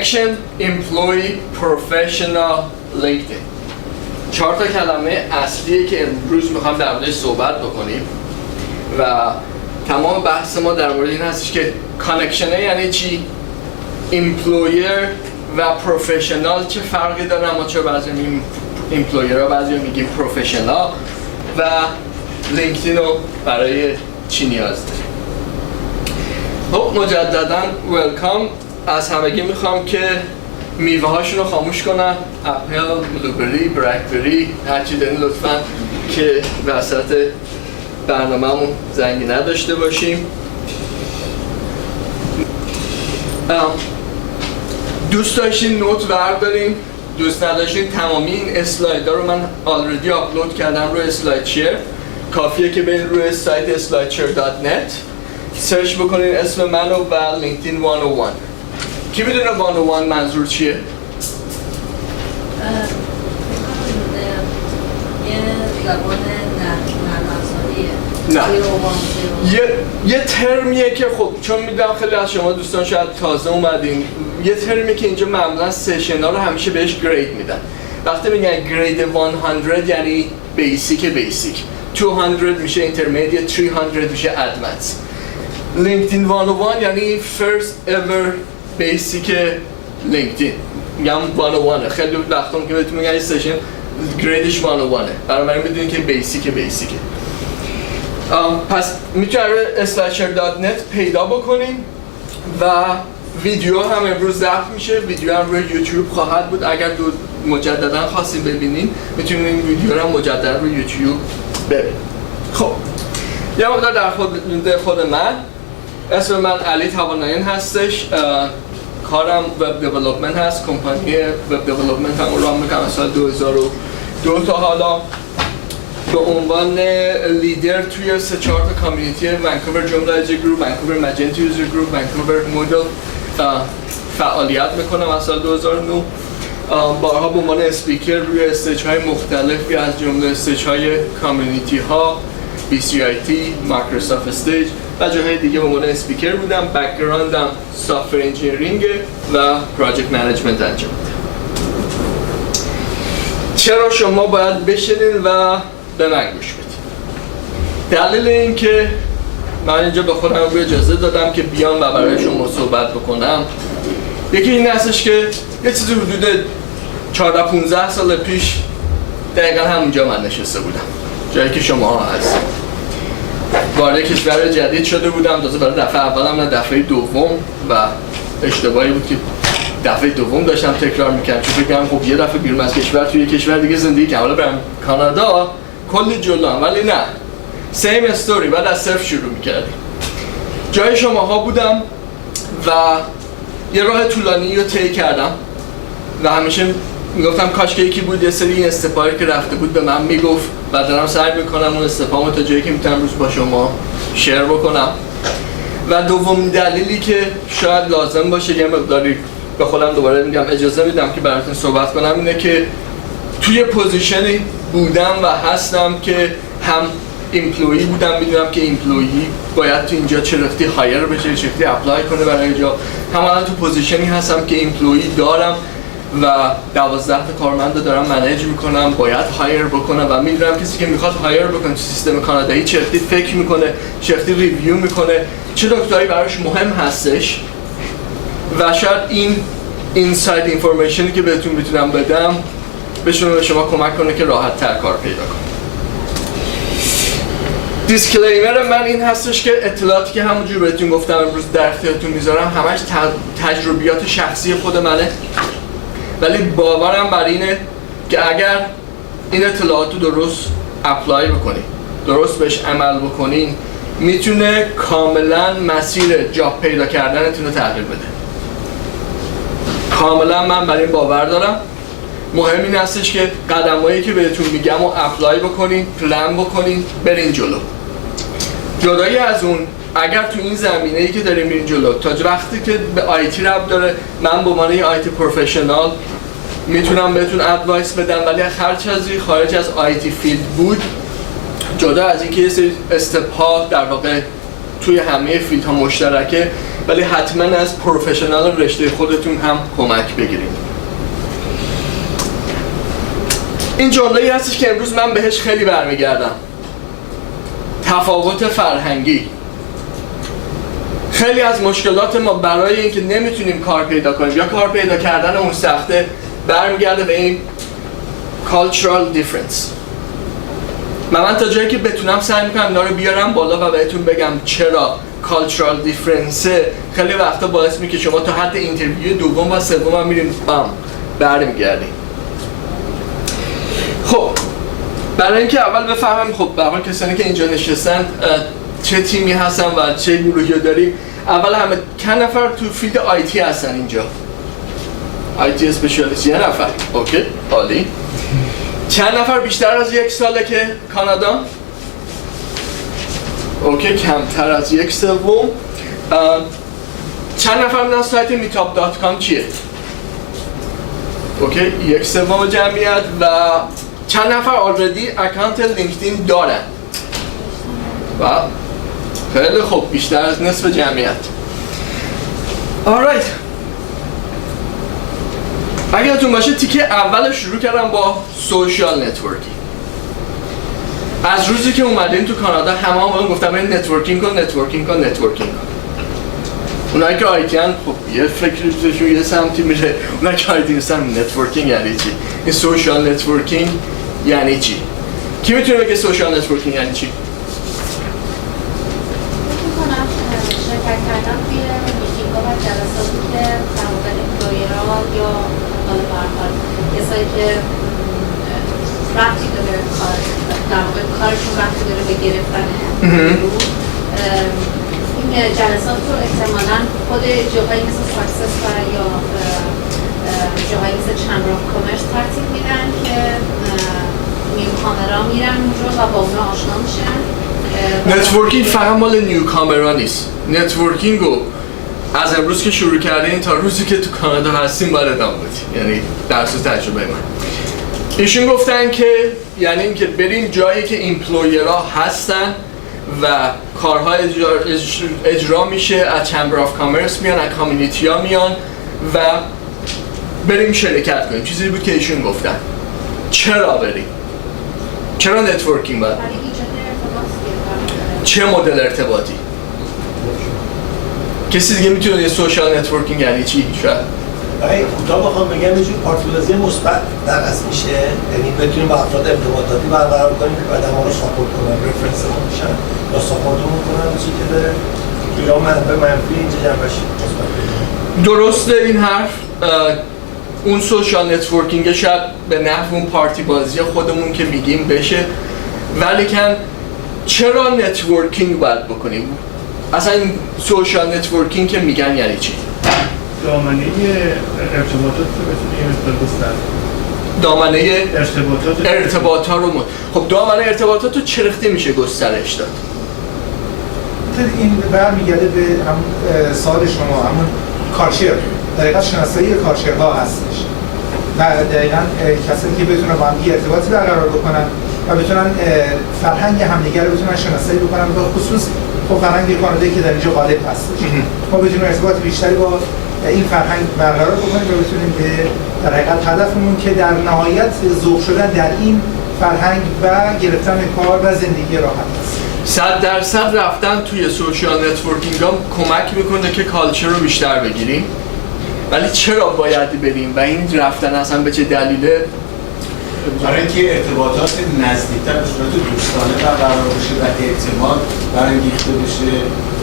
Connection, Employee, Professional, LinkedIn. 4 تا کلمه اصلیه که امروز میخوام در موردش صحبت بکنیم و تمام بحث ما در مورد این هستش که کانکشنه یعنی چی، ایمپلویر و پروفشنال چه فرقی داره، ما چرا بعضی میگیم ایمپلویر و بعضی میگیم پروفشنال و لینکدین رو برای چی نیاز داره. خب مجددا ویلکام. از همگی میخوام که میوه هاشون رو خاموش کنن، اپل، بلوبری، بلکبری، هرچی دارین لطفاً که وسط برنامه‌مون زنگی نداشته باشیم. دوست داشتین نوت بردارین، دوست نداشتین تمامی این اسلایدها رو من آلردی آپلود کردم روی اسلاید شیر. کافیه که برین روی سایت slideshare.net سرچ بکنین اسم منو و لینکدین 101. کی میدونه 101 منظور چیه؟ نه یه ترمیه که خب چون میدونم خیلی از شما دوستان شاید تازه اومدین، یه ترمیه که اینجا معمولا سشن ها رو همیشه بهش گرید میدن. وقتی میگن گرید 100 یعنی بیسیک، 200 میشه اینترمدیت، 300 میشه ادوانس. لینکدین 101 یعنی first ever بیسیک لینکدین. میگم 101 خیلی وقتا که بهتون میگن این سشن گریدش 101 برای من میدونید که بیسیکه. پس میتونید روی slideshare.net پیدا بکنین و ویدیو هم امروز ضبط میشه، ویدیو هم روی یوتیوب خواهد بود. اگر مجددا خواستین ببینین میتونین این ویدیو رو هم مجددا روی یوتیوب ببینین. خب یه مقدار در خود من. اسم من علی تواناییان هستش، کارم وب دیولپمنت هست، کمپانی وب دیولپمنت هم ران میکنم از سال 2002 تا حالا به عنوان لیدر توی 3-4 تا کامیونیتی ونکوور جملاجی گروپ، ونکوور مجنتی یوزر گروپ، ونکوور مودل فعالیت میکنم از سال 2009. بارها به عنوان اسپیکر روی استیج های مختلفی از جمله استیج های کامیونیتی ها، BCIT، مایکروسافت استیج و جاهای دیگه به عنوان اسپیکر بودم. بک‌گراندم سافت‌ور انجینیرینگ و پراجکت منیجمنت انجام میدم. چرا شما باید بشینین و به من گوش بدین؟ دلیل این که من اینجا به خودم رو اجازه دادم که بیام و برای شما صحبت بکنم یکی این هستش که یه چیزی حدود 14-15 سال پیش دقیقا همونجا من نشسته بودم، جایی که شما ها هستید. وارد کشور جدید شده بودم، تازه برای دفعه اولم نه دفعه دوم، و اشتباهی بود که دفعه دوم داشتم تکرار میکردم، چون فکر کنم خب یه دفعه بیرون از کشور توی کشور دیگه زندگی کردم، حالا برم کانادا کلی جلوام، ولی نه، سیم استوری، بعد از صفر شروع میکردیم. جای شماها بودم و یه راه طولانی رو طی کردم و همیشه میگفتم کاش که یکی بود یه سری استفاده که رفته بود به من میگفت و دارم سعی میکنم اون استفاده تا جایی که میتونم روز با شما شیر بکنم. و دومین دلیلی که شاید لازم باشه یه مقداری به خودم دوباره میگم اجازه میدم که براتون صحبت کنم اینه که توی پوزیشنی بودم و هستم که هم ایمپلویی بودم، میدونم که ایمپلویی باید تو اینجا چه رفتی هایر بشه، چه رفتی اپلای کنه برای جا. هم الان تو پوزیشنی هستم که ایمپلویی دارم و 12 تا کارمند دارم منیج میکنم، باید هایر بکنم و میدونم کسی که میخواد هایر بکنه تو سیستم کانادایی چه رفتی فکر میکنه، چه رفتی ریویو میکنه، چه دکتری براش مهم هستش. و شاید این اینساید اینفورمیشنی که بهتون میتونم بدم به شما کمک کنه که راحت تر کار پیدا کنید. دیسکلیمر من این هستش که اطلاعاتی که همونجور بهتون گفتم امروز در اختیارتون میذارم همش تجربیات شخصی خود منه، ولی باورم بر اینه که اگر این اطلاعات رو درست اپلای بکنید، درست بهش عمل بکنین، میتونه کاملا مسیر جاب پیدا کردنتون رو تغییر بده. کاملا من بر این باور دارم. مهم این هستش که قدمایی که بهتون میگم رو اپلای بکنین، پلان بکنین، برین جلو. جدایی از اون اگر تو این زمینه‌ای که داریم میرین جلو تا وقتی که به آیتی ربط داره، من به عنوان آیتی پروفشنال میتونم بهتون ادوایس بدم، ولی هر چیزی خارج از آیتی فیلد بود، جدا از اینکه یه سری استپ ها در واقع توی همه فیلد ها مشترکه، ولی حتما از پروفشنال رشته خودتون هم کمک بگیرید. این جمله‌ای هستش که امروز من بهش خیلی برمیگردم. تفاوت فرهنگی. خیلی از مشکلات ما برای اینکه نمیتونیم کار پیدا کنیم یا کار پیدا کردن اون سخته برمیگرده به این cultural difference. من تا جایی که بتونم سعی میکنم اینا رو بیارم بالا و بهتون بگم چرا cultural difference خیلی وقتا باعث میشه که شما تا حد اینترویو دوم و سوم هم میریم برمیگردیم. خب برای اینکه اول بفهمم خب به هر کسانی که اینجا نشستن چه تیمی هستن و چه گروهی داریم، اول همه چند نفر تو فیلد آیتی هستن اینجا؟ آیتی اسپشیالیست یه نفر. اوکی عالی. چند نفر بیشتر از 1 ساله که کانادا؟ اوکی کمتر از 1/3. چند نفر میدن سایت meetup.com چیه؟ اوکی 1/3 جمعیت. و چند نفر آلردی اکانت لینکدین دارن؟ و خیلی خوب بیشتر از نصف جمعیت. alright. اگه یادتون باشه تیکه اول شروع کردم با سوشال نتورکینگ. از روزی که اومدیم تو کانادا همه گفتم این نتورکینگ کن. اونایی که آیتی ان خب یه فکری توشون یه سمتی میره، اونایی که آیتی نیستن نتورکینگ یعنی چی؟ این سوشال نتورکینگ یعنی چی؟ کی میتونه بگه سوشال نتورکینگ یعنی چی؟ شرکت کردن توی میتینگ ها و جلساتی که در واقع امپلویرها یا حالا به هر حال کسایی که ربطی داره در واقع کارشون ربطی داره به گرفتن این جلسات رو احتمالاً خود جاهایی مثل ساکسس و یا جاهایی مثل چمبر آف کامرس ترتیب میدن که نیو کامرها میرن اونجا و با اونا آشنا میشن. نتورکینگ فقط مال نیو کامرها نیست. نتورکینگ رو از امروز که شروع کردین تا روزی که تو کانادا هستیم باید ادامه بدیم. یعنی درس تجربه من. ایشون گفتن که یعنی اینکه بریم جایی که ایمپلویرها هستن و کارها اجرا میشه، از چمبر آف کامرس میان، از کامیونیتی ها میان و بریم شرکت کنیم. چیزی بود که ایشون گفتن. چرا بریم؟ چرا نتورکینگ باید؟ چه مدل ارتباطی؟ کسی دیگه میتونه یه سوشال نتورکینگ یعنی چی؟ شاید برای کوتاه بخوام بگم یه جور پارتفولیوی مثبت در اصل میشه، یعنی بتونیم با افراد ارتباطاتی برقرار کنیم که بعد ما رو ساپورت کنن، رفرنسمون میشن یا ساپورتمون کنن چیزی که داره که یا منفعه منفی اینجا جنبش مثبت. درسته این حرف. اون سوشال نتورکینگ شاید به نحو اون پارتی بازی خودمون که میگیم بشه، ولیکن چرا نتورکینگ باید بکنیم؟ اصلا این سوشال نتورکینگ که میگن یعنی چی؟ دامنه ارتباطات رو بتونیم بگستریم. دامنه ارتباطات رو خب دامنه ارتباطات رو چرختی میشه گسترش داد؟ این برمیگرده به همون سوال شما، همون کارشر، دقیقاً شناسایی کارشرها هستش و دقیقاً کسایی که بتونن با هم ارتباطی برقرار بکنن و بتونن فرهنگ همدیگر رو بتونن شناسایی بکنن، به خصوص خب فرهنگ کانادایی که در اینجا غالب هستش. ما بتونیم ارتباط بیشتری با این فرهنگ برقرار بکنیم و بتونیم به در حقیقت هدفمون که در نهایت ذوق شدن در این فرهنگ و گرفتن کار و زندگی راحت است. 100% رفتن توی سوشال نتورکینگ هم کمک میکنه که کالچر رو بیشتر بگیریم، ولی چرا باید بریم و این رفتن اصلا به چه دلیله؟ برای اینکه ارتباطات نزدیکتر به صورت دوستانه برقرار بشه و اعتماد برانگیخته بشه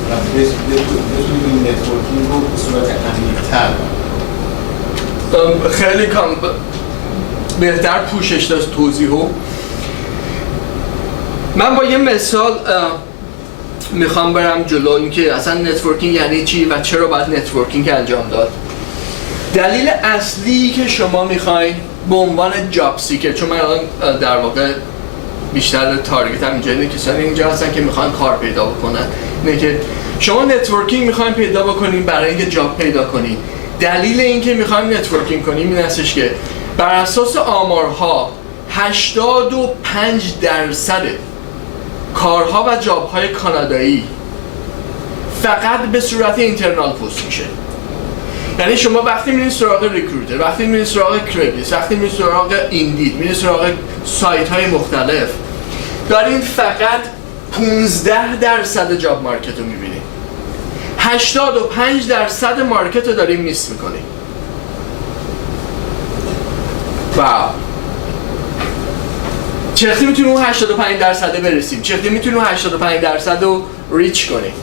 و بتونیم این نتورکینگ رو به صورت عمیق‌تر خیلی بهتر پوشش داشت توضیحو. من با یه مثال میخوام برم جلو اینکه اصلا نتورکینگ یعنی چی و چرا باید نتورکینگ انجام داد. دلیل اصلی که شما میخواین به عنوان جاب سیکر، چون من الان در واقع بیشتر تارگت هم اینجا کسانی اینجا هستن که میخوان کار پیدا بکنن، اینه که شما نتورکینگ میخواین پیدا بکنین برای اینکه جاب پیدا کنین. دلیل اینکه میخوایم نتورکینگ کنیم این هستش که بر اساس آمارها 85% کارها و جابهای کانادایی فقط به صورت اینترنال پست میشه. یعنی شما وقتی میرین سراغ ریکروتر، وقتی میرین سراغ کریگلیست، وقتی میرین سراغ ایندید، میرین سراغ سایت های مختلف، دارین فقط 15% جاب مارکت رو میبینید. 85% مارکت رو داریم میس میکنیم. واو. چقدر میتونیم اون 85% برسیم؟ چقدر میتونیم اون 85% رو ریچ کنیم؟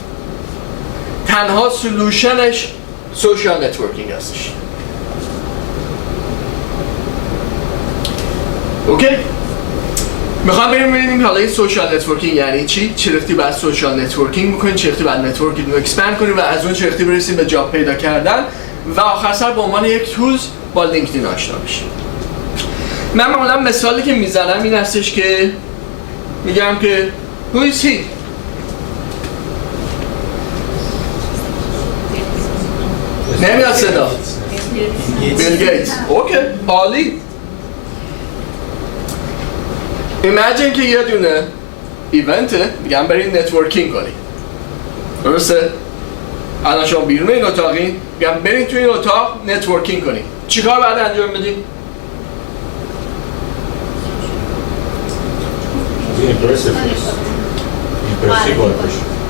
تنها سولوشنش سوشال نتورکینگ هستش. اوکی؟ میخوام بریم ببینیم حالا این سوشال نتورکینگ یعنی چی؟ چه رفتی باید سوشال نتورکینگ بکنیم، چه رفتی باید نتورکینگ رو اکسپند کنیم و از اون چه رفتی برسیم به جاب پیدا کردن و آخر سر به عنوان یک تولز با لینکدین آشنا بشیم. من معمولا مثالی که میزنم این هستش که میگم که who is he؟ نمیاد صدا. بیل گیتس. اوکی، عالی. ایمیجین که یه دونه ایونته میگم برید نتورکینگ کنی. درسته؟ الان شما بیرون این اتاقین میگم برید تو این اتاق نتورکینگ کنی. چیکار باید انجام بدی؟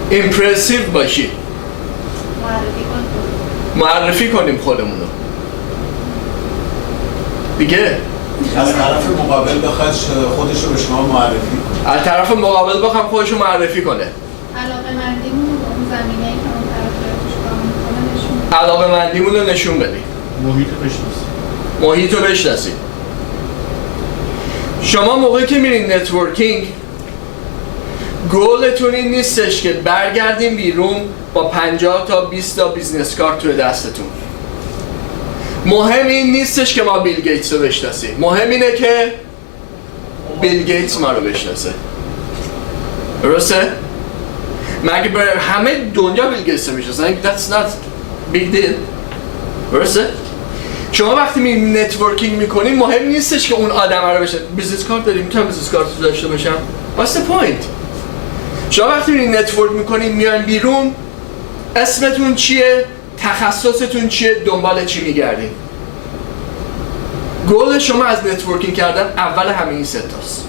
ایمپرسیو باشی. معرفی کنیم خودمونو. دیگه از طرف مقابل بخواد خودش رو به شما معرفی کنه. از طرف مقابل بخوام خودش رو معرفی کنه. علاقه مندیمون رو به اون زمینه‌ای که اون طرف داره توش کار می‌کنه نشون بده. علاقه مندیمون رو نشون بدی. محیط رو بشناسید. محیط رو بشناسید. شما موقعی که میرین نتورکینگ گولتون این نیستش که برگردیم بیرون با 50 تا 20 تا بیزنس کارت توی دستتون. مهم این نیستش که ما بیل گیتس رو بشناسیم. مهم اینه که بیل گیتس ما رو بشناسه. درسته؟ مگه برای همه دنیا بیل گیتس رو میشناسن. That's not big deal. درسته؟ شما وقتی می نتورکینگ میکنیم مهم نیستش که اون آدم رو بشه. بیزنس کارت داریم، میتونم بیزنس کارت رو داشته باشم. What's the point؟ شما وقتی می نتورک میکنیم میایم بیرون، اسمتون چیه؟ تخصصتون چیه؟ دنبال چی میگردین؟ گول شما از نتورکینگ کردن اول همه این سه تاست.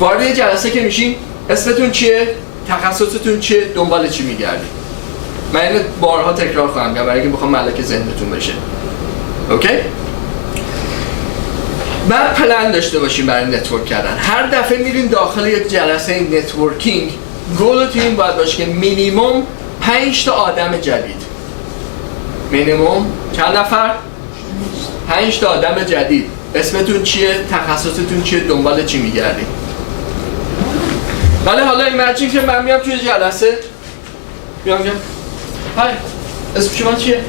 وارد یه جلسه که میشین اسمتون چیه؟ تخصصتون چیه؟ دنبال چی میگردین؟ من اینو بارها تکرار خواهم کرد برای اینکه بخوام ملک ذهنتون بشه. اوکی؟ بعد پلن داشته باشیم برای نتورک کردن. هر دفعه میرین داخل یک جلسه نتورکینگ، گولتون این باید باشه که مینیمم 5 تا آدم جدید. مینیمم چند نفر؟ 5 تا آدم جدید. اسمتون چیه؟ تخصصتون چیه؟ دنبال چی میگردین؟ ولی حالا ایمیجین که من میام توی جلسه میام های اسم شما چیه؟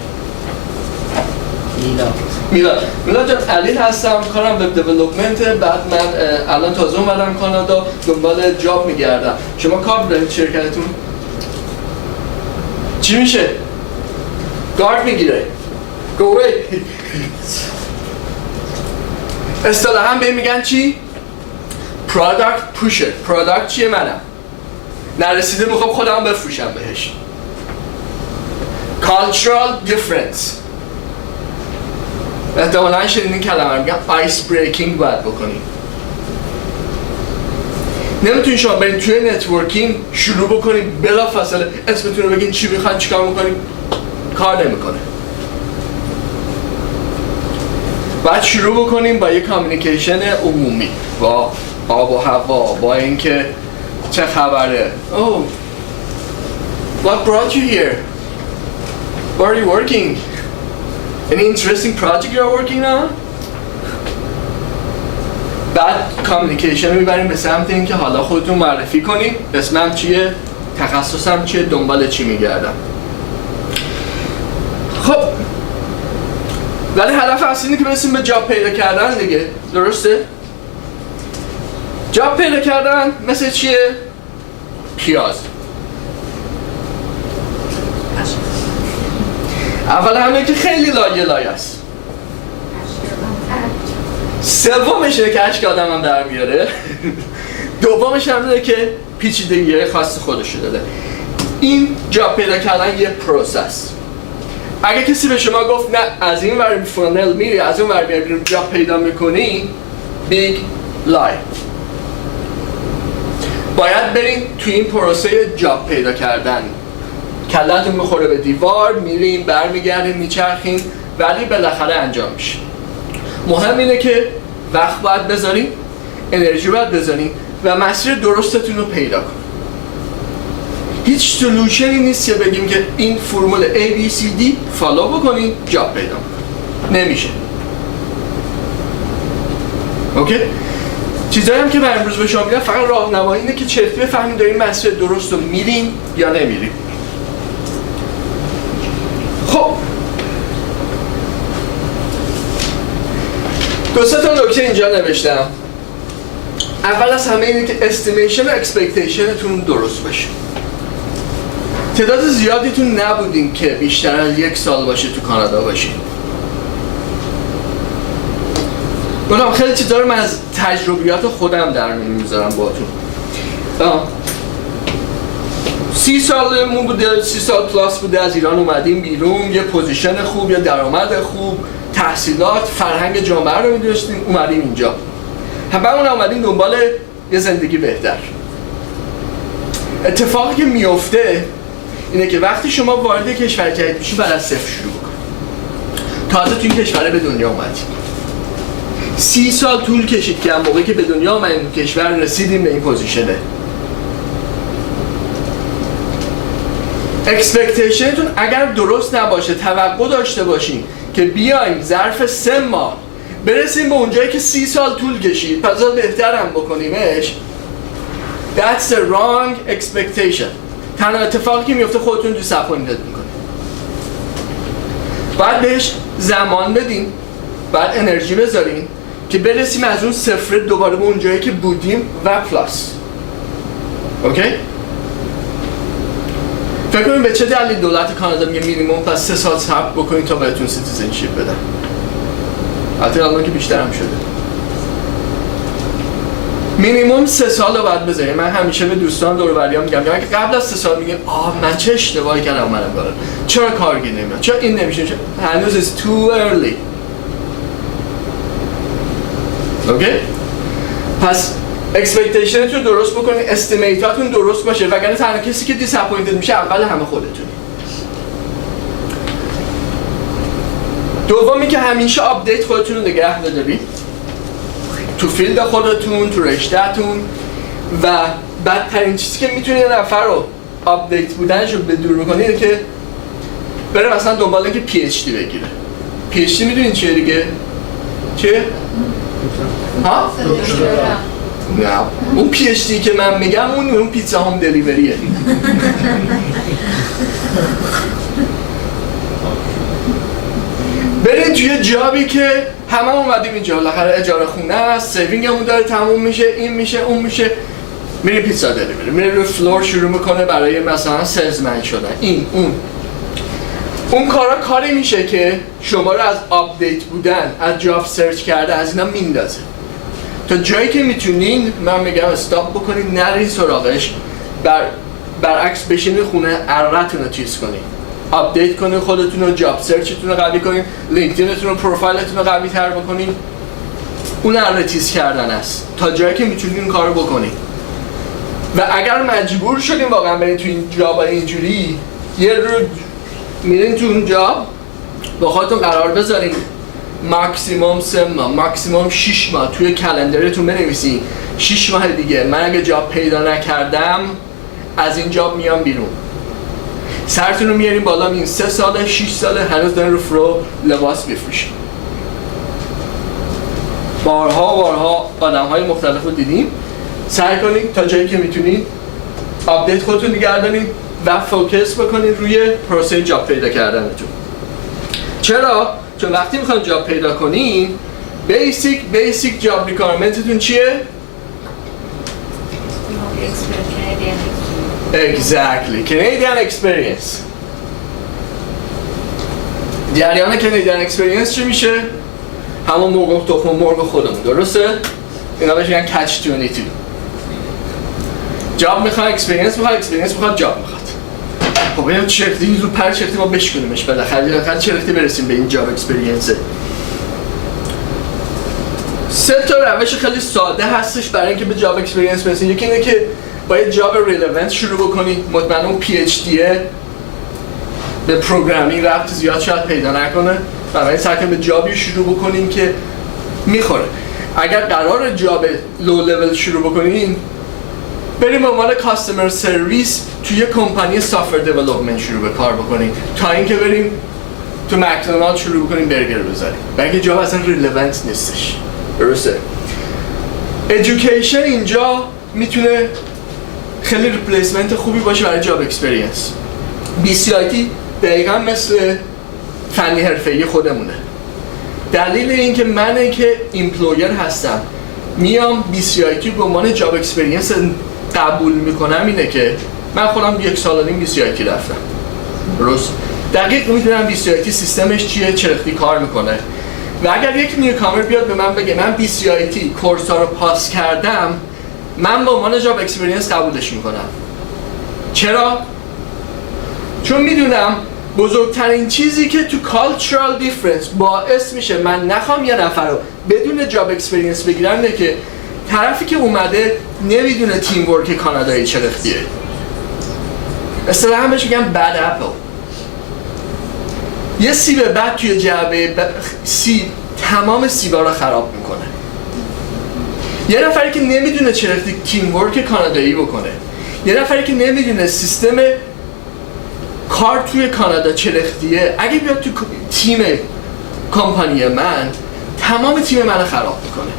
میلاد جان، علی هستم، کارم وب دیولپمنت. بعد من الان تازه اومدم کانادا، دنبال جاب میگردم. شما کار دارید شرکتتون؟ چی میشه؟ گارد میگیره. Go away. اصطلاحاً بهم میگن چی؟ Product pusher. Product چیه؟ منم. نرسیده میخوام خودم بفروشم بهش. Cultural difference. احتمالاً شنیدین کلمه رو میگن آیس بریکینگ باید بکنیم. نمیتونین شما برین توی نتورکینگ شروع بکنید بلافاصله اسمتون رو بگین چی میخواین چیکار میکنین، کار نمیکنه. باید شروع بکنیم با یه کامیونیکیشن عمومی، با آب و هوا، با اینکه چه خبره. Oh, what brought you here? Where are you working? Any interesting project you're working on? بعد کامیونیکیشن رو میبریم به سمت اینکه حالا خودتون معرفی کنیم، اسمم چیه، تخصصم چیه، دنبال چی میگردم. خب ولی هدف اصلی اینه که برسیم به جاب پیدا کردن دیگه. درسته؟ جاب پیدا کردن مثل چیه؟ پیاز. اول همه که خیلی لایه لایه است. سومش اینه که اشک آدم هم در میاره. دومش هم اینه که پیچیدگی خاص خودش داده. این جاب پیدا کردن یه پروسس. اگه کسی به شما گفت نه از این ور فانل میری از اون ور میری جاب پیدا میکنی، بیگ لای. باید برین توی این پروسه جاب پیدا کردن، کلتون میخوره به دیوار، میرین برمیگردین میچرخین، ولی بالاخره انجام میشه. مهم اینه که وقت باید بذارین، انرژی باید بذارین و مسیر درستتون رو پیدا کنین. هیچ سلوشنی نیست که بگیم که این فرمول ABCD فالو بکنین جاب پیدا کنین. نمیشه. اوکی؟ چیزایی هم که من امروز به شما میگم فقط راهنمایی اینه که چطور بفهمین دارین مسیر درست رو میرین یا نمیرین. خب دو سه تا نکته اینجا نوشتم. اول از همه اینه که استیمیشن و اکسپکتیشنتون درست باشه. تعداد زیادیتون نبودین که بیشتر از 1 سال باشه تو کانادا باشین. منم خیلی چیزا رو من از تجربیات خودم در میون میذارم باهاتون. 30 سالمون بوده، 30 سال پلاس بوده از ایران اومدیم بیرون، یه پوزیشن خوب، یه درآمد خوب، تحصیلات، فرهنگ جامعه رو می‌دونستیم، اومدیم اینجا. هممون اومدیم دنبال یه زندگی بهتر. اتفاقی که میفته اینه که وقتی شما وارد کشور جدید میشی بعد از صفر شروع کنید. تازه تو این کشور به دنیا اومدیم. 30 سال طول کشید که هم موقعی که به دنیا اومدیم کشور رسیدیم به این پوزیشنه. اکسپکتیشنتون اگر درست نباشه، توقع داشته باشین که بیایم ظرف 3 ماه برسیم به اونجایی که 30 سال طول کشید پس بهتر هم بکنیمش. That's the wrong expectation. تنها اتفاقی که میفته خودتون دیساپوینتد میکنه. باید بهش زمان بدین، باید انرژی بذارین که برسیم از اون صفر دوباره به اونجایی که بودیم و پلاس. اوکی؟ فکر کنید به چه دلیل دولت کانادا میگه مینیمم پس 3 سال صبر بکنید تا بهتون سیتیزنشیپ بدن. البته الان که بیشتر هم شده. مینیمم 3 سال رو باید بذارید. من همیشه به دوستان دور و بریام میگم که قبل از 3 سال میگن من چه اشتباهی کردم اومدم بالا. چرا کارگیر نمیاد؟ چرا این نمیشه؟ هنوز is too early. اوکی؟ پس اکسپکتیشنتون درست بکنید، استیمیتاتون درست باشه وگرنه تنها کسی که دیساپوینتد میشه اول همه خودتونی. دومی که همیشه آپدیت خودتون رو نگه بدارید تو فیلد خودتون، تو رشته‌تون و بدترین چیزی که میتونه یه نفر رو آپدیت بودنش رو به دور بکنه اینه که بره مثلا دنبال اینکه پی اچ دی بگیره. پی اچ دی میدونین چیه دیگه؟ چیه؟ ها؟ نه اون پی اچ دی که من میگم اون پیتزا هوم دلیوریه. برین توی جابی که همه اومدیم اینجا، بالاخره اجاره خونه است، سیوینگمون داره تموم میشه، این میشه اون میشه، میره پیتزا دلیوری، میره رو فلور شروع میکنه برای مثلا سلزمن شدن، این اون کارا کاری میشه که شما رو از آپدیت بودن، از جاب سرچ کرده از اینا میندازه. تا جایی که میتونین من میگم استاپ بکنین، نرین سراغش، برعکس بشینین خونه ارتون رو چیز کنین، آپدیت کنین خودتون رو، جاب سرچتون رو قوی کنین، لینکدینتون رو، پروفایلتون رو قوی تر بکنین. اون ارتیز کردن است تا جایی که میتونین این کارو بکنین. و اگر مجبور شدین واقعا برین تو این جاب اینجوری، یه رو میرین تو اون جاب با خودتون قرار بذارین ماکسیموم 3 ماه، ماکسیموم 6 ماه توی کلندرتون بنویسین 6 ماه دیگه من اگه جاب پیدا نکردم از این جاب میام بیرون. سرتون رو میارین بالا، این 3 ساله 6 ساله هنوز دارین رو فرو لباس بفروشین. بارها آدم‌های مختلف رو دیدیم. سعی کنید تا جایی که میتونید آپدیت خودتون نگه دارین و فوکس بکنید روی پروسه جاب پیدا کردنتون. چرا؟ چون وقتی میخواین جاب پیدا کنین بیسیک جاب ریکوایرمنتتون چیه؟ Exactly. Canadian experience. جریان Canadian experience چی میشه؟ همون مرغ تخم مرغ خودمون، درسته؟ اینا بهش میگن catch 22. جاب میخواد، اکسپریانس میخواد، اکسپریانس میخواد، جاب میخواد. خب اینو چرختی رو پر چرختی ما بشکنیمش بالاخره چرختی برسیم به این جاب اکسپریانس. سه تا روش خیلی ساده هستش برای اینکه به جاب اکسپریانس برسید. یکی اینه که با یه جاب ریلیونت شروع بکنید. مطمئنم اون پی اچ دیه به پروگرامینگ ربط زیاد شاید پیدا نکنه، بنابراین سعی کنید به جابی شروع بکنین که میخوره. اگر قرار جاب لو لول شروع بکنین، بریم به عنوان کاستمر سرویس توی کمپانی سافت دیولپمنت شروع به کار بکنین تا اینکه بریم تو مکدونالد شروع بکنیم برگر بزنیم. بلکه جاب اصلا ریلیونت نیستش. درسته؟ ادویکیشن اینجا میتونه خیلی ریپلیسمنت خوبی باشه برای جاب اکسپریانس. BCIT دقیقا مثل فنی حرفه‌ای خودمونه. دلیل اینکه من که ایمپلویر هستم میام BCIT به عنوان جاب اکسپریانس قبول میکنم اینه که من خودم 1 سال و نیم BCIT رفتم. درست؟ دقیق میدونم BCIT سیستمش چیه، چرختی کار میکنه. و اگر یک نیوکامر بیاد به من بگه من BCIT کورس‌ها رو پاس کردم، من به عنوان جاب اکسپریانس قبولش میکنم. چرا؟ چون میدونم بزرگترین چیزی که تو کالچرال دیفرنس باعث میشه من نخوام یه نفر رو بدون جاب اکسپریانس بگیرم اینه که طرفی که اومده نمیدونه تیم ورک کانادایی چرختیه. اصطلاحاً بهش میگن بد اپل. یه سیب بد توی جعبه سیب تمام سیبا رو خراب میکنه. یه نفری که نمیدونه چرختی تیم ورک کانادایی بکنه، یه نفری که نمیدونه سیستم کار توی کانادا چرختیه، اگه بیاد تو تیم کمپانی من، تمام تیم منو خراب میکنه.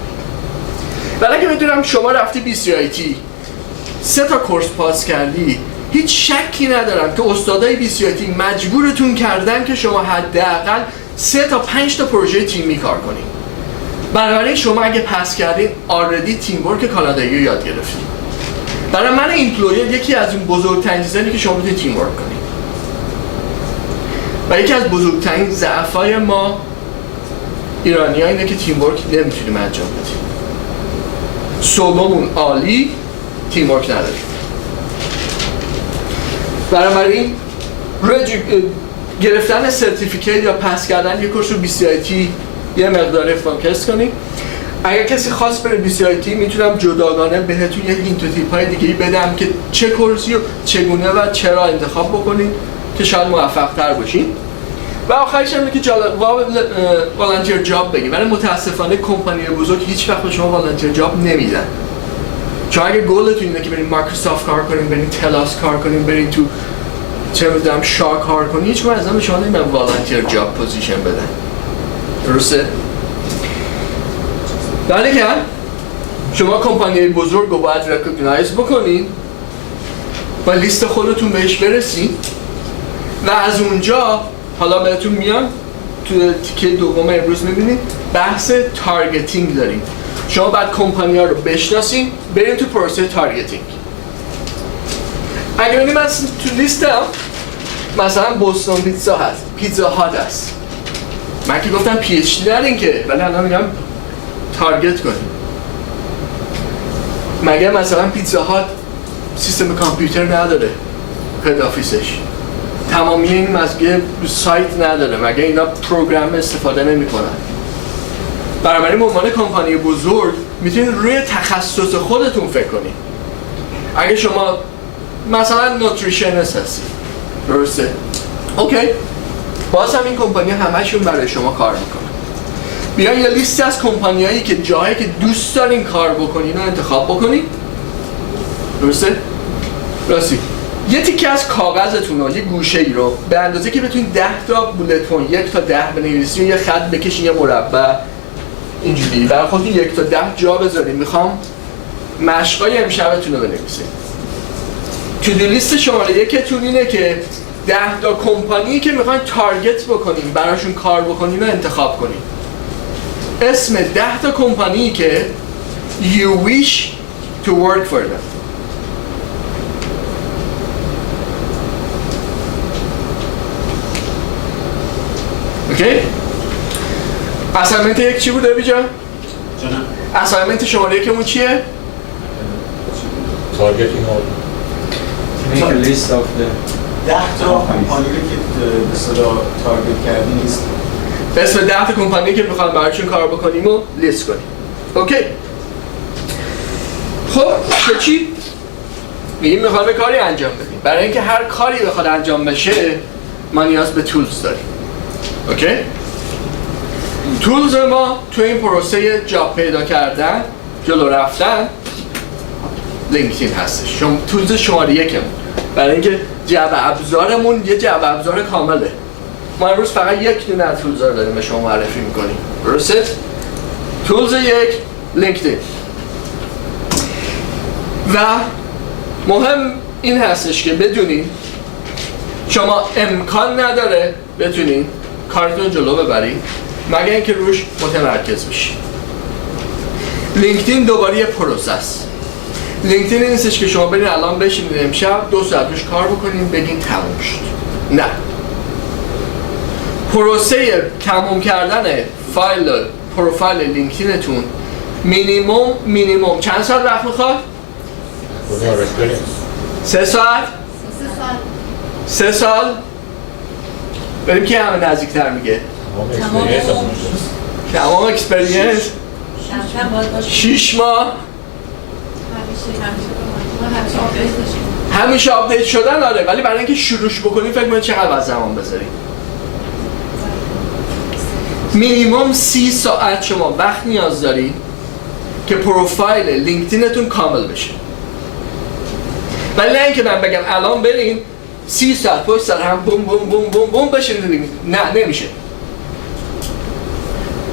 ولی اگه بدونم شما رفتی BCIT 3 تا کورس پاس کردی، هیچ شکی ندارم که استادای BCIT مجبورتون کردن که شما حداقل 3 تا 5 تا پروژه تیمی کار کنید. بنابراین شما اگه پاس کردین آلردی تیم ورک کانادایی رو یاد گرفتید. برای من ایمپلویر یکی از اون بزرگترین چیزایی که شما بتونید تیم ورک کنید. و یکی از بزرگترین ضعف‌های ما ایرانی‌ها اینه که تیم ورک نمیتونیم انجام بدیم. سولومون عالی، تیم ورک نداریم. بنابراین روی گرفتن سرتیفیکیت یا پاس کردن یک کورس رو BCIT یه مقدار فوکس کنیم. اگر کسی خواست بره BCIT میتونم جداگانه بهتون یک هینت و تیپ‌های دیگه‌ای بدم که چه کورسی رو چگونه و چرا انتخاب بکنید که شاید موفق‌تر باشین. و آخرش هم اینه که والنتیر جاب بگیم. ولی متاسفانه کمپانی بزرگ هیچ وقت به شما والنتیر جاب نمیدن. چون اگه گولتون اینه که برین مایکروسافت کار کنین، برین تلاس کار کنین، برین تو چه می‌دونم شا کار کنین، هیچ وقت به شما نمیدن والنتیر جاب پوزیشن بدن. درسته؟ ولی که شما کمپانی بزرگ رو باید ریکگنایز بکنین و لیست خودتون بهش برسین و از اونجا حالا بهتون میان تو تیکه دوم امروز میبینید بحث تارگتینگ داریم. شما باید کمپانی ها رو بشناسین، برین تو پروسه تارگتینگ. اگه ببینید من تو لیستم مثلا بوستون پیتزا هست، پیتزا هات هست. من که گفتم پی اچ دی ندارین که، ولی الان میگم تارگت کنیم. مگه مثلا پیتزا هات سیستم کامپیوتر نداره هد آفیسش؟ تمامی این مزگه سایت نداره، مگه اینا پروگرام استفاده نمی‌کنن؟ بنابراین به عنوان کمپانی بزرگ میتونید روی تخصص خودتون فکر کنید. اگه شما مثلا نوتریشنست هستید، درسته؟ اوکی. باز هم این کمپانی همشون برای شما کار میکنن. بیاین یه لیستی از کمپانیایی که جایی که دوست دارین کار بکنین رو انتخاب بکنین. درسته؟ راستی یه تیکه از کاغذتون رو، یه گوشه ای رو به اندازه که بتونین 10 تا بولت پوینت 1 تا 10 بنویسین، یه خط بکشین، یه مربع اینجوری برای خودتون 1 تا 10 جا بذارین. میخوام مشقای امشبتون رو بنویسین. تو لیست شماره 1 تون اینه که 10 تا کمپانی که میخواین تارگت بکنین، براشون کار بکنین رو انتخاب کنین. اسم 10 تا کمپانی که you wish to work for them. اوکی؟ اسایمنت 1 چی بود ابی جان؟ جانم. اسایمنت شماره 1 مون چیه؟ Targeting all. Make a list of the 10 تا کمپانی رو که به اصطلاح تارگت کردی نیست. اسم 10 تا کمپانی که میخوام براشون کار بکنیم و لیست کنیم. اوکی. خب چی؟ میگیم میخوام کاری انجام بدیم. برای اینکه هر کاری بخواد انجام بشه ما نیاز به تولز داریم. اوکی؟ تولز ما تو این پروسه جاب پیدا کردن، جلو رفتن، لینکدین هستش. تولز شماره 1 برای اینکه جعبه ابزارمون یه جعبه ابزار کامله. ما امروز فقط یک دونه از تولز رو داریم به شما معرفی میکنیم. درسته؟ تولز 1 لینکدین. و مهم این هستش که بدونین شما امکان نداره بتونین کارتون جلو ببرین مگر اینکه روش متمرکز بشین. لینکدین دوباره یه پروسه است. لینکدین این نیستش که شما برین الان بشینید امشب 2 ساعت روش کار بکنین بگین تموم شد. نه. پروسه تموم کردن پروفایل لینکدینتون مینیمم چند ساعت وقت میخواد؟ 3 ساعت؟ 3 سال؟ بریم که همه نزدیکتر میگه تمام اکسپریانس 6 ماه همیشه آپدیت شدن داره، ولی برای اینکه شروعش بکنیم فکر کنید چقدر باید زمان بذاریم. مینیمم 30 ساعت شما وقت نیاز دارید که پروفایل لینکدینتون کامل بشه. ولی نه اینکه من بگم الان برین 30 ساعت پشت سر هم بوم بوم بوم بوم بوم بشین. نه نمیشه.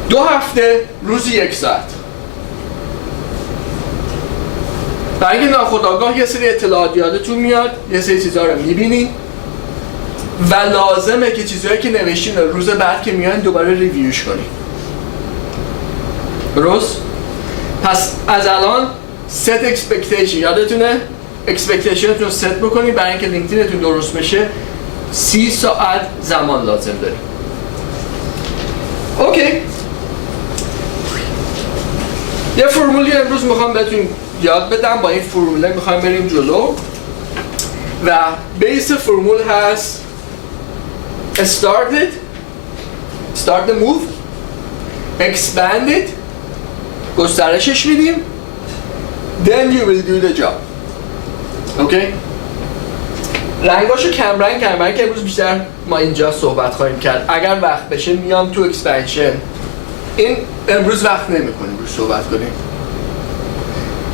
2 هفته روزی 1 ساعت. برای اینکه ناخودآگاه یه سری اطلاعات یادتون میاد، یه سری چیزها رو میبینین و لازمه که چیزهایی که نوشتین روز بعد که میان دوباره ریویوش کنین. درست؟ پس از الان set expectation یادتونه؟ expectationتون رو ست بکنید برای اینکه لینکدینتون درست بشه 30 ساعت زمان لازم داریم. اوکی. یه فرمولی امروز میخوام بهتون یاد بدم، با این فرموله میخوایم بریم جلو و بیس فرمول هست start the move expand it گسترشش میدیم then you will do the job. اوکی؟ رنگاشو کم رنگ کردم که امروز بیشتر ما اینجا صحبت خواهیم کرد. اگر وقت بشه میام تو اکسپنشن. این امروز وقت نمی‌کنیم روش صحبت کنیم.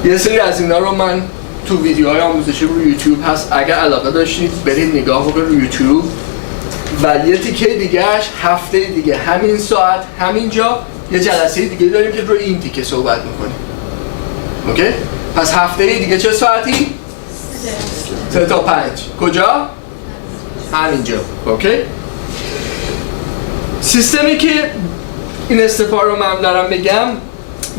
یه سری از اینا رو من تو ویدیوهای آموزشی رو یوتیوب هست، اگر علاقه داشتید برید نگاه بکنید رو یوتیوب. و یه تیکه دیگه‌اش هفته دیگه همین ساعت همینجا یه جلسه دیگه داریم که رو این تیکه صحبت می‌کنیم. اوکی؟ پس هفته دیگه چه ساعتی؟ 3 تا 5. کجا؟ همینجا. اوکی؟ سیستمی که این استفاده رو من دارم بگم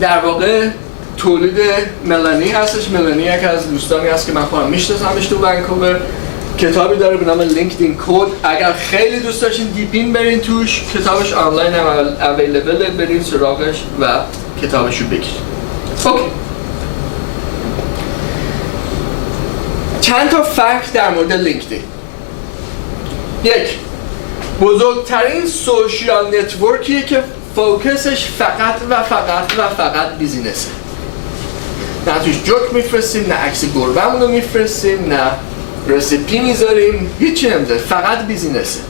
در واقع تولید ملانی هستش. ملانی یک از دوستانی هست که من خودم میشناسمش تو ونکوور. کتابی داره به نام لینکدین کد. اگر خیلی دوست داشتین دیپین برین توش، کتابش آنلاین هم اویلیبله، برین سراغش و کتابش رو بگیرید. اوکی. چند تا فکت در مورد لینکدین. 1. بزرگترین سوشیال نتورکیه که فوکسش فقط بیزینسه. نه توش جوک میفرستیم، نه عکس گربه‌مون رو میفرستیم، نه رسیپی میذاریم، هیچی نمیذاریم، فقط بیزینسه.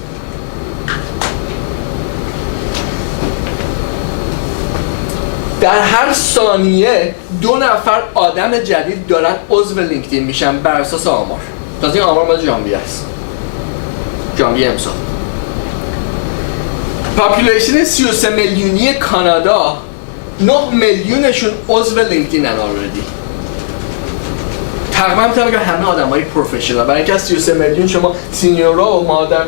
در هر ثانیه 2 نفر آدم جدید دارن عضو لینکدین میشن بر اساس آمار. تازه این آمار مال ژانویه است. ژانویه امسال. پاپولیشن 33 میلیونی کانادا 9 میلیونشون عضو لینکدین ان آلردی. تقریبا میتونم بگم همه آدمای پروفشنال. برای اینکه از 33 میلیون شما سینیورا و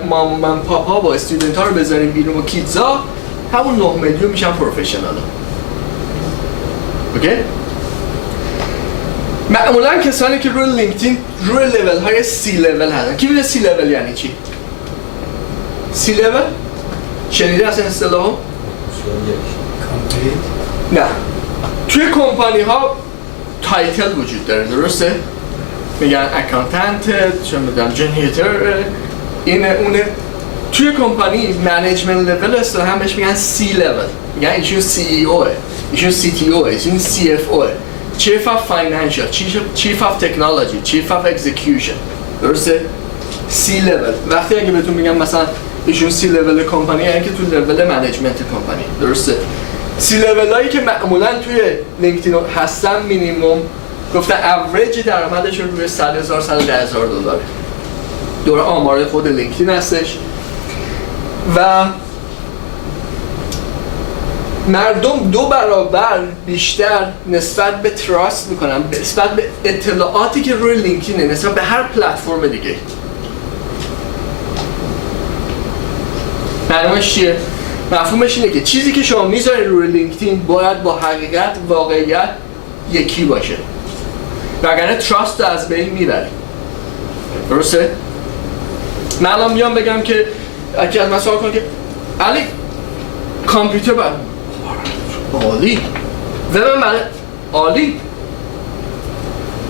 مامان پاپا و استودنت ها رو بذاریم بیرون و کیدزا، همون 9 میلیون میشن پروفشنال. اوکی؟ معمولا کسانی که روی لینکدین روی لیول های سی لیول هستن. کی میدونه سی لیول یعنی چی؟ سی لیول؟ شنیده از این اصطلاحو؟ نه. توی کمپانی ها تایتل وجود داره، درسته؟ میگن اکانتنت، چه میدونم جنریتور، اینه اونه. توی کمپانی منیجمنت لول اصطلاحاً بهش میگن سی لول، میگن ایشون سی ای اوه، ایشون سی تی اوه، ایشون سی اف اوه، چیف اف فاینانشال، چیف اف تکنولوژی، چیف اف اکزیکیوشن. درسته؟ سی لول. وقتی اگه بهتون میگم مثلا ایشون سی لول کمپانی، یعنی که تو لول منیجمنت کمپانی. درسته؟ سی لول هایی که معمولا توی لینکدین هستن مینیمم گفتن اوریج درآمدشون روی 100,000 110,000 دلاره. دور آمار خود لینکدین هستش و مردم 2 برابر بیشتر نسبت به تراست میکنن، نسبت به اطلاعاتی که روی لینکدینه نسبت به هر پلتفرم دیگه. معنیش چیه؟ مفهومش اینه که چیزی که شما میذارید روی لینکدین باید با حقیقت، واقعیت یکی باشه، وگرنه تراست رو از بین میبرید. درسته؟ من الان میام بگم که اگه از من سوال کن که علی کامپیوتر باید عالی، وب من عالی،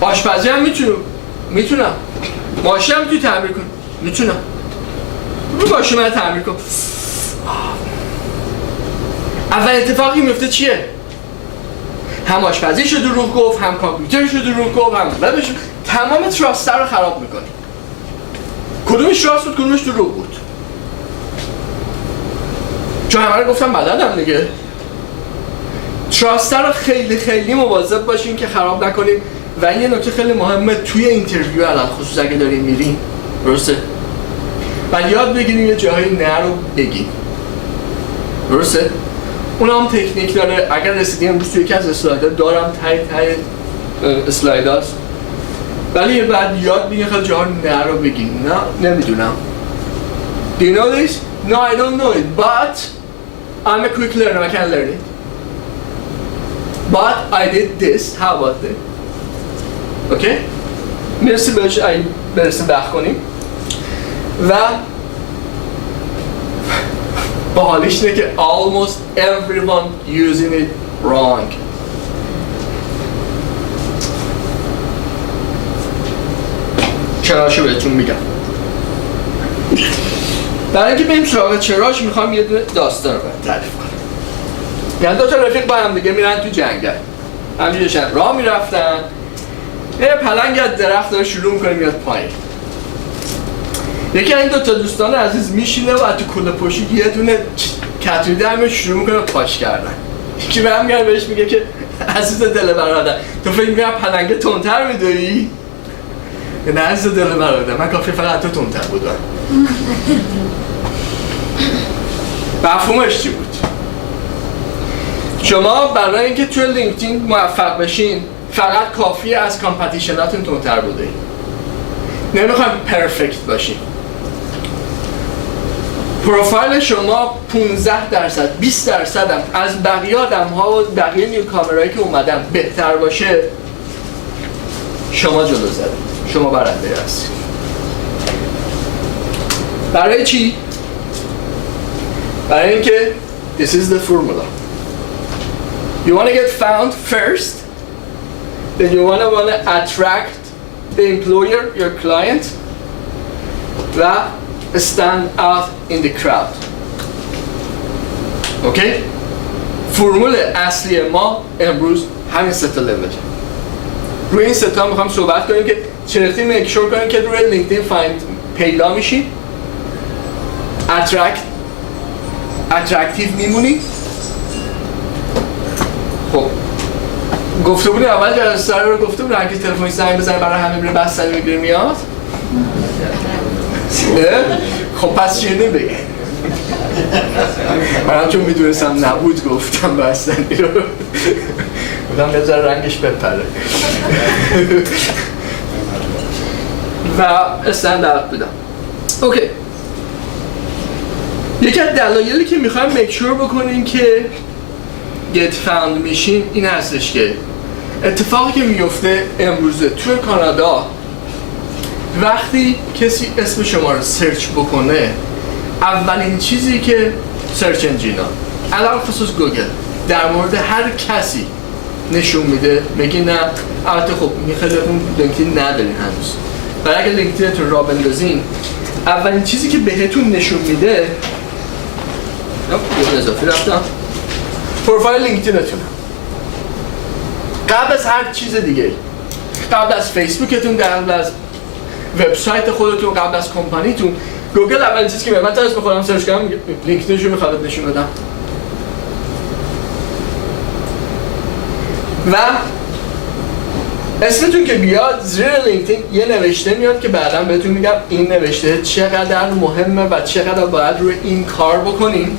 آشپزی هم میتونم، ماشین هم میتونی تعمیر کن، میتونم، ماشین من تعمیر کن. اول اتفاقی میفته چیه؟ هم آشپزیشو دروغ گفت، هم کامپیوترشو دروغ گفت، هم وبش، تمام تراستر رو خراب میکنی. کدومش راست بود، کدومش دروغ بود؟ چون همه رو گفتم بلدم دیگه. تراستر رو خیلی خیلی مواظب باشین که خراب نکنیم. و این یه نکته خیلی مهمه توی اینترویو الان، خصوص اگه داریم میریم. درسته؟ و یاد بگیریم یه جاهایی نه رو بگیم. درسته؟ اون هم تکنیک داره. اگر رسیدیم امروز توی یکی از اسلایدها دارم تای اسلاید هاست، ولی بعد یاد بگیم خیلی جاها نه رو بگیم. نه نمیدونم. Do you know this? No, I don't know it, but I'm a quick learner, I can learn it. But I did this, how about that? Okay? مرسی بهش برسیم بخ کنیم. و با حالیش اینه که almost everyone using it wrong. چراشو بهتون میگم. برای اینکه بریم سراغ چراش میخوام یه دونه داستان رو تعریف کنم. یعنی 2 تا رفیق با هم دیگه میرن تو جنگل. همینجوری داشتن راه میرفتن. یه پلنگ از درخت داره شروع میکنه میاد پایین. یکی این 2 تا دوستان عزیز میشینه و تو کوله پشتی یه دونه کتری در میاد شروع میکنه پاش کردن. یکی برمیگرده بهش میگه که عزیز دل برادر تو فکر میکنی پلنگ تندتر میدوی؟ نه عزیز دل برادر من کافی فقط تو تندتر بودم. مفهومش چی بود؟ شما برای اینکه توی لینکدین موفق بشین فقط کافیه از کامپتیشناتون تندتر بوده. نمیخوایم پرفکت باشین. پروفایل شما 15% 20% هم از بقیه آدم‌ها و بقیه نیوکامرایی که اومدن بهتر باشه، شما جلو زدید. شما برنده هستید. برای چی؟ برای اینکه this is the formula. You want to get found first, then you want to attract the employer, your client, و stand out in the crowd. Okay? فرمول اصلی ما امروز همین 3 تا لول. روی این 3 تا میخوام صحبت کنیم که چطوری میکشور کنیم که روی لینکدین پیدا میشید، اترکتیو میمونید. خب گفته بودیم اول جلسه رو گفته بودیم هرکی تلفنی زنگ بزنه برای همه میره بستنی میگیره میاد. خب پس چیه نبگه منم چون میدونستم نبود گفتم بستنی رو بودم بذاره رنگش بپره و استند اوت بودم. اوکی، یکی از دلایلی که میخوایم میکشور بکنیم که get found میشیم این هستش که اتفاقی که میفته امروزه توی کانادا وقتی کسی اسم شما رو سرچ بکنه، اولین چیزی که سرچ انجینا علاوه خصوص گوگل در مورد هر کسی نشون میده میگه نه. البته خب خیلی اون لینکدین ندارین هنوز، برای اگه لینکدینتون را بندازین اولین چیزی که بهتون نشون میده یه اضافی رفتم پروفایل لینکدینتونه. قبل از هر چیز دیگه، قبل از فیسبوکتون، قبل از وبسایت خودتون، قبل از کمپانیتون، گوگل اولین چیزی که من تاس بخورم سرچ کنم لینکدینشو میخواد نشون بدم. و اسمتون که بیاد زیر لینکدین یه نوشته میاد که بعدا بهتون میگم این نوشته چقدر مهمه و چقدر باید روی این کار بکنین.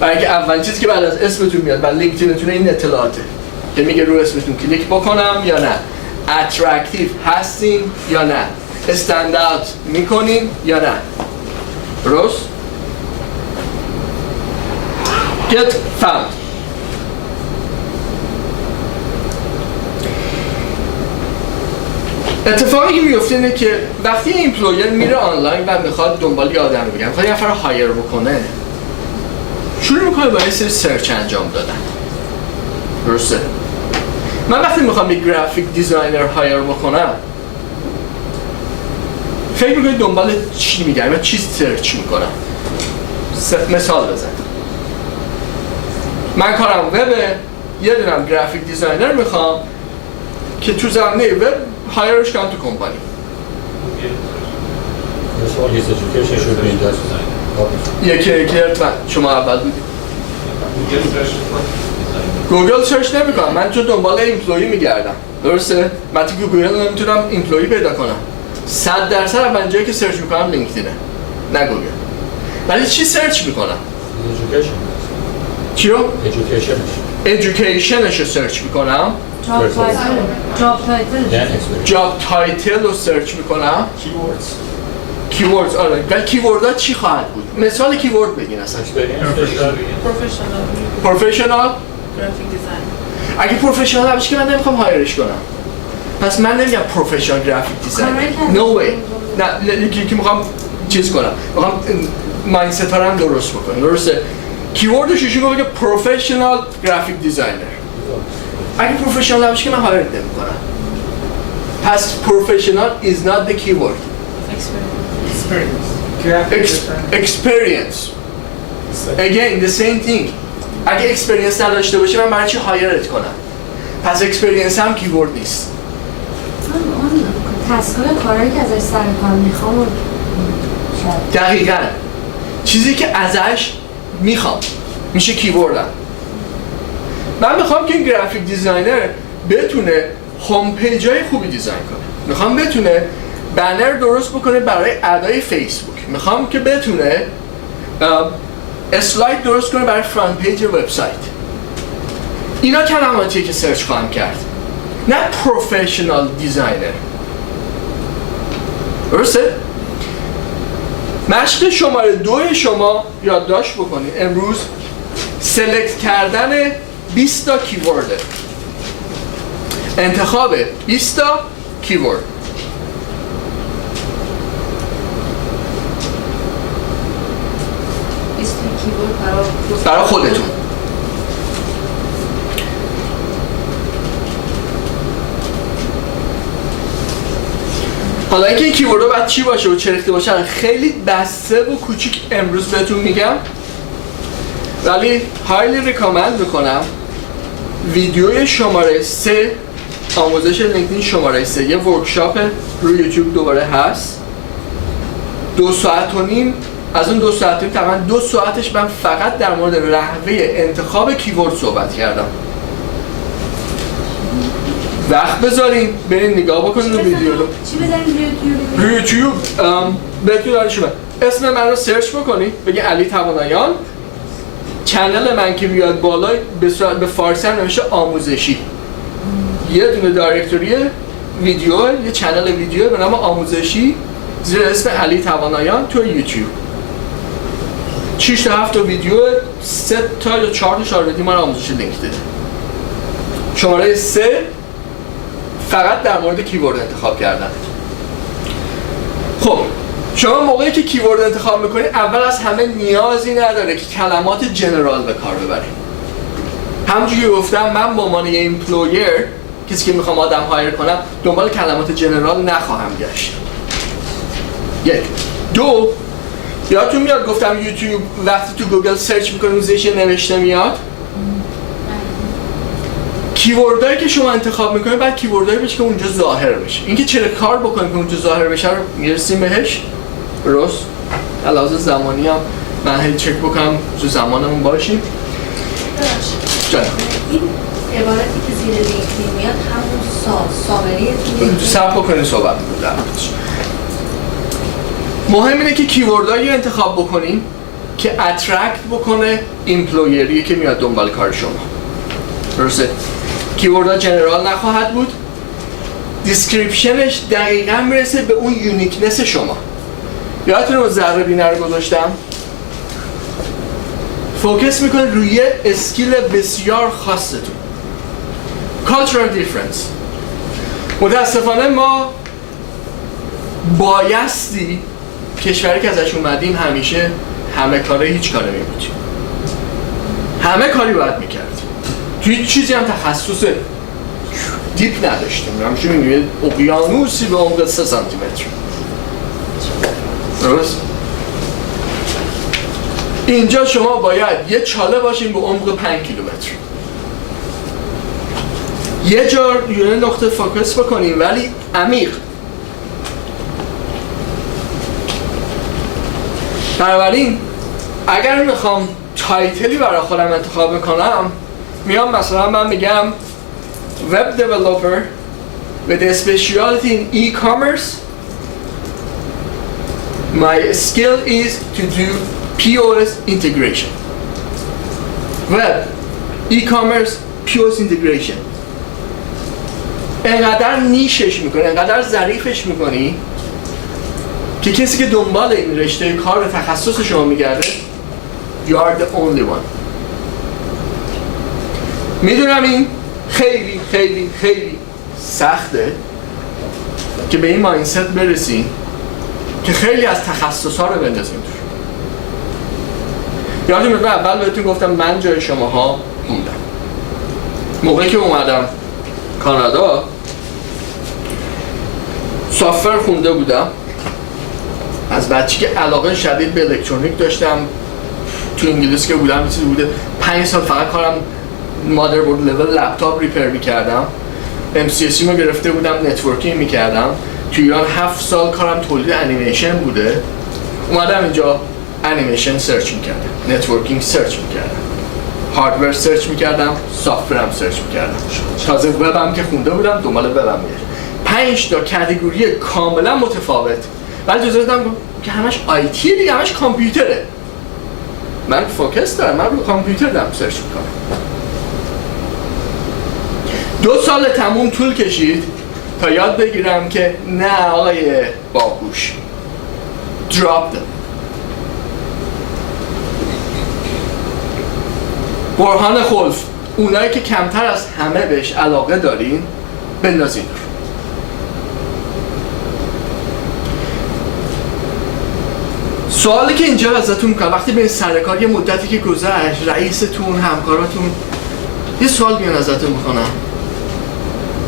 برای اینکه اولین چیزی که بعد از اسمتون میاد و لینکدینتون این اطلاعاته که میگه روی اسمتون کلیک بکنم یا نه، اترکتیو هستین یا نه، استند اوت میکنین یا نه. درست؟ get found. اتفاقی که میفته اینه که وقتی ایمپلویر میره آنلاین و میخواد دنبال یه آدم بگم میخواد یه نفر رو هایر بکنه، شروع میکنه با یه سری سرچ انجام دادن. درسته؟ من وقتی میخوام یک گرافیک دیزاینر هایر بکنم فکر میکنید دنبال چی میگردم و چی سرچ میکنم. مثال بزن. من کارم وبه، یه دونم گرافیک دیزاینر میخوام که تو زمینه وب هایرش کنم تو کمپانی. یکی شما اول بودید. گوگل سرچ نمیکنم، من تو دنبال ایمپلوی میگردم. درسته؟ من تو گوگل نمیتونم ایمپلوی پیدا کنم. 100% اولین جایی که سرچ میکنم لینکدینه، نه گوگل. ولی چی سرچ میکنم؟ چی رو؟ ایژوکیشنش رو سرچ میکنم. جاب تایتل رو سرچ میکنم. کیوردز. آره. ولی کیوردها چی خواهد بود؟ مثال کیورد بگین اصلا. پروفشنال. اگه پروفشنال نباشه که من نمیخوام هایرش کنم. پس من نمیگم پروفشنال گرافیک دیزاینر. نو وی. نه یکی میخوام چیز کنم. میخوام مایندست رو هم درست بکنم. درسته؟ کیوردش رو بگه پروفشنال گرافیک دیزاینر. اگه پروفشنال نباشه که من هایر نمیکنم. پس پروفشنال is not the keyword. Experience. Again the same thing. اگه اکسپریانس نداشته باشه من برای چی هایرت کنم؟ پس اکسپریانس هم کیورد نیست. اون تسکای کارهایی که ازش سر کار میخوام دقیقاً چیزی که ازش میخوام میشه کیوردم. من میخوام که این گرافیک دیزاینر بتونه هوم پیجای خوبی دیزاین کنه. میخوام بتونه بنر درست بکنه برای ادای فیسبوک. میخوام که بتونه اسلاید درست کنه برای فرانت پیج وبسایت. اینا کلماتیه که سرچ خواهم کرد، نه پروفشنال دیزاینر. درسته؟ مشق شماره 2 شما یادداشت بکنید امروز سلکت کردن 20 تا کیورده. انتخاب 20 تا کیورد. برای خودتون. حالا اینکه این کیوردها باید چی باشه و چه ریخته باشه خیلی بسته و کوچیک امروز بهتون میگم، ولی هایلی ریکامند میکنم ویدیوی شماره 3 آموزش لینکدین شماره 3 یه ورکشاپ روی یوتیوب دوباره هست 2 ساعت و نیم. از اون 2 ساعت و نیم تقریبا 2 ساعتش من فقط در مورد نحوه انتخاب کیورد صحبت کردم. وقت بذارین برین نگاه بکنین رو ویدیو رو. چی بذارین روی یوتیوب؟ بهتون داره شما اسم من رو سرچ بکنید بگین علی توانایان. چنل من که بیاد بالا به فارسی هم نمیشه آموزشی. یه دونه دایرکتوری ویدیو، یه چنل ویدیو به نام آموزشی زیر اسم علی توانایان تو یوتیوب. 6 تا 7 تا ویدیو، 3 تا یا 4 تا شاردی من آموزش لینکدین. شماره 3 فقط در مورد کیورد انتخاب کردن. خب شما موقعی که کیورد انتخاب میکنید اول از همه نیازی نداره که کلمات جنرال به کار ببرید. همونجوری که گفتم من به عنوان یه ایمپلویر کسی که میخوام آدم هایر کنم دنبال کلمات جنرال نخواهم گشت. 1. 2، دو، یادتون میاد گفتم یوتیوب وقتی تو گوگل سرچ میکنیم زیرش نوشته میاد. کیوردایی که شما انتخاب میکنید بعد کیوردایی بشه که اونجا ظاهر بشه. اینکه چرا کار بکنیم که اونجا ظاهر بشه رو میرسیم بهش. درست؟ علاوه زمانی هم من هی چک بکنم تو زمانمون باشیم. جان این عبارتی که زیر لینکدین میاد همون سامری صرف بکنید صحبت میکنم. مهم اینه که کیوردایی انتخاب بکنیم که اترکت بکنه ایمپلویری که میاد دنبال کار شما. درسته؟ کیوردها جنرال نخواهد بود. دیسکریپشنش دقیقاً میرسه به اون یونیکنس شما. یادتونه اون ذره بینه رو گذاشتم؟ فوکس میکنه روی اسکیل بسیار خاصتون. Cultural difference. متاسفانه ما بایستی کشوری که ازش اومدیم همیشه همه کاره هیچ کاره میبودیم. همه کاری باید میکردیم. توی هیچ چیزی هم تخصص دیپ نداشتیم. همیشه میبینید اقیانوسی به عمق 3 سانتی متر. درست؟ اینجا شما باید یه چاله باشین به عمق 5 کیلومتر. یه نقطه فوکس بکنیم ولی عمیق. بنابراین اگر میخوام تایتلی برای خودم انتخاب میکنم میام مثلا من میگم Web Developer with a specialty in e-commerce. My skill is to do POS integration. Web, e-commerce, POS integration. انقدر نیشش میکنی، انقدر ظریفش میکنی که کسی که دنبال این رشته کار تخصص شما میگرده You are the only one. میدونم این خیلی خیلی خیلی سخته که به این مایندست برسی که خیلی از تخصص ها رو بندازیم توش. یادم میاد اول بهتون گفتم من جای شماها بودم. موقعی که اومدم کانادا سافر خونده بودم. از بچگی که علاقه شدید به الکترونیک داشتم. تو انگلیس که بودم چیزی بوده 5 سال فقط کارم مادربرد لول لپتاپ ریپر می‌کردم. MCSE رو گرفته بودم نتورکینگ می‌کردم. تو ایران 7 سال کارم تولید انیمیشن بوده. اومدم اینجا انیمیشن سرچ می‌کردم، نتورکینگ سرچ می‌کردم، هاردور سرچ می‌کردم، سافت‌ورم سرچ می‌کردم. تازه وبم که خونده بودم دنبال وبم می‌گشتم. 5 تا کاتگوری کاملا متفاوت. ولی جزء دیدم که همش آیتی دیگه، همش کامپیوتره. من فوکس دارم، من رو کامپیوتر دارم سرچ میکنم. 2 سال تموم طول کشید تا یاد بگیرم که نه آقای باهوش drop them. برهان خلف، اونایی که کمتر از همه بهش علاقه دارین بندازین. سوالی که اینجا ازتون میکنم وقتی به سر کار یه مدتی که گذشت رئیستون همکاراتون یه سوال میان ازتون میکنم،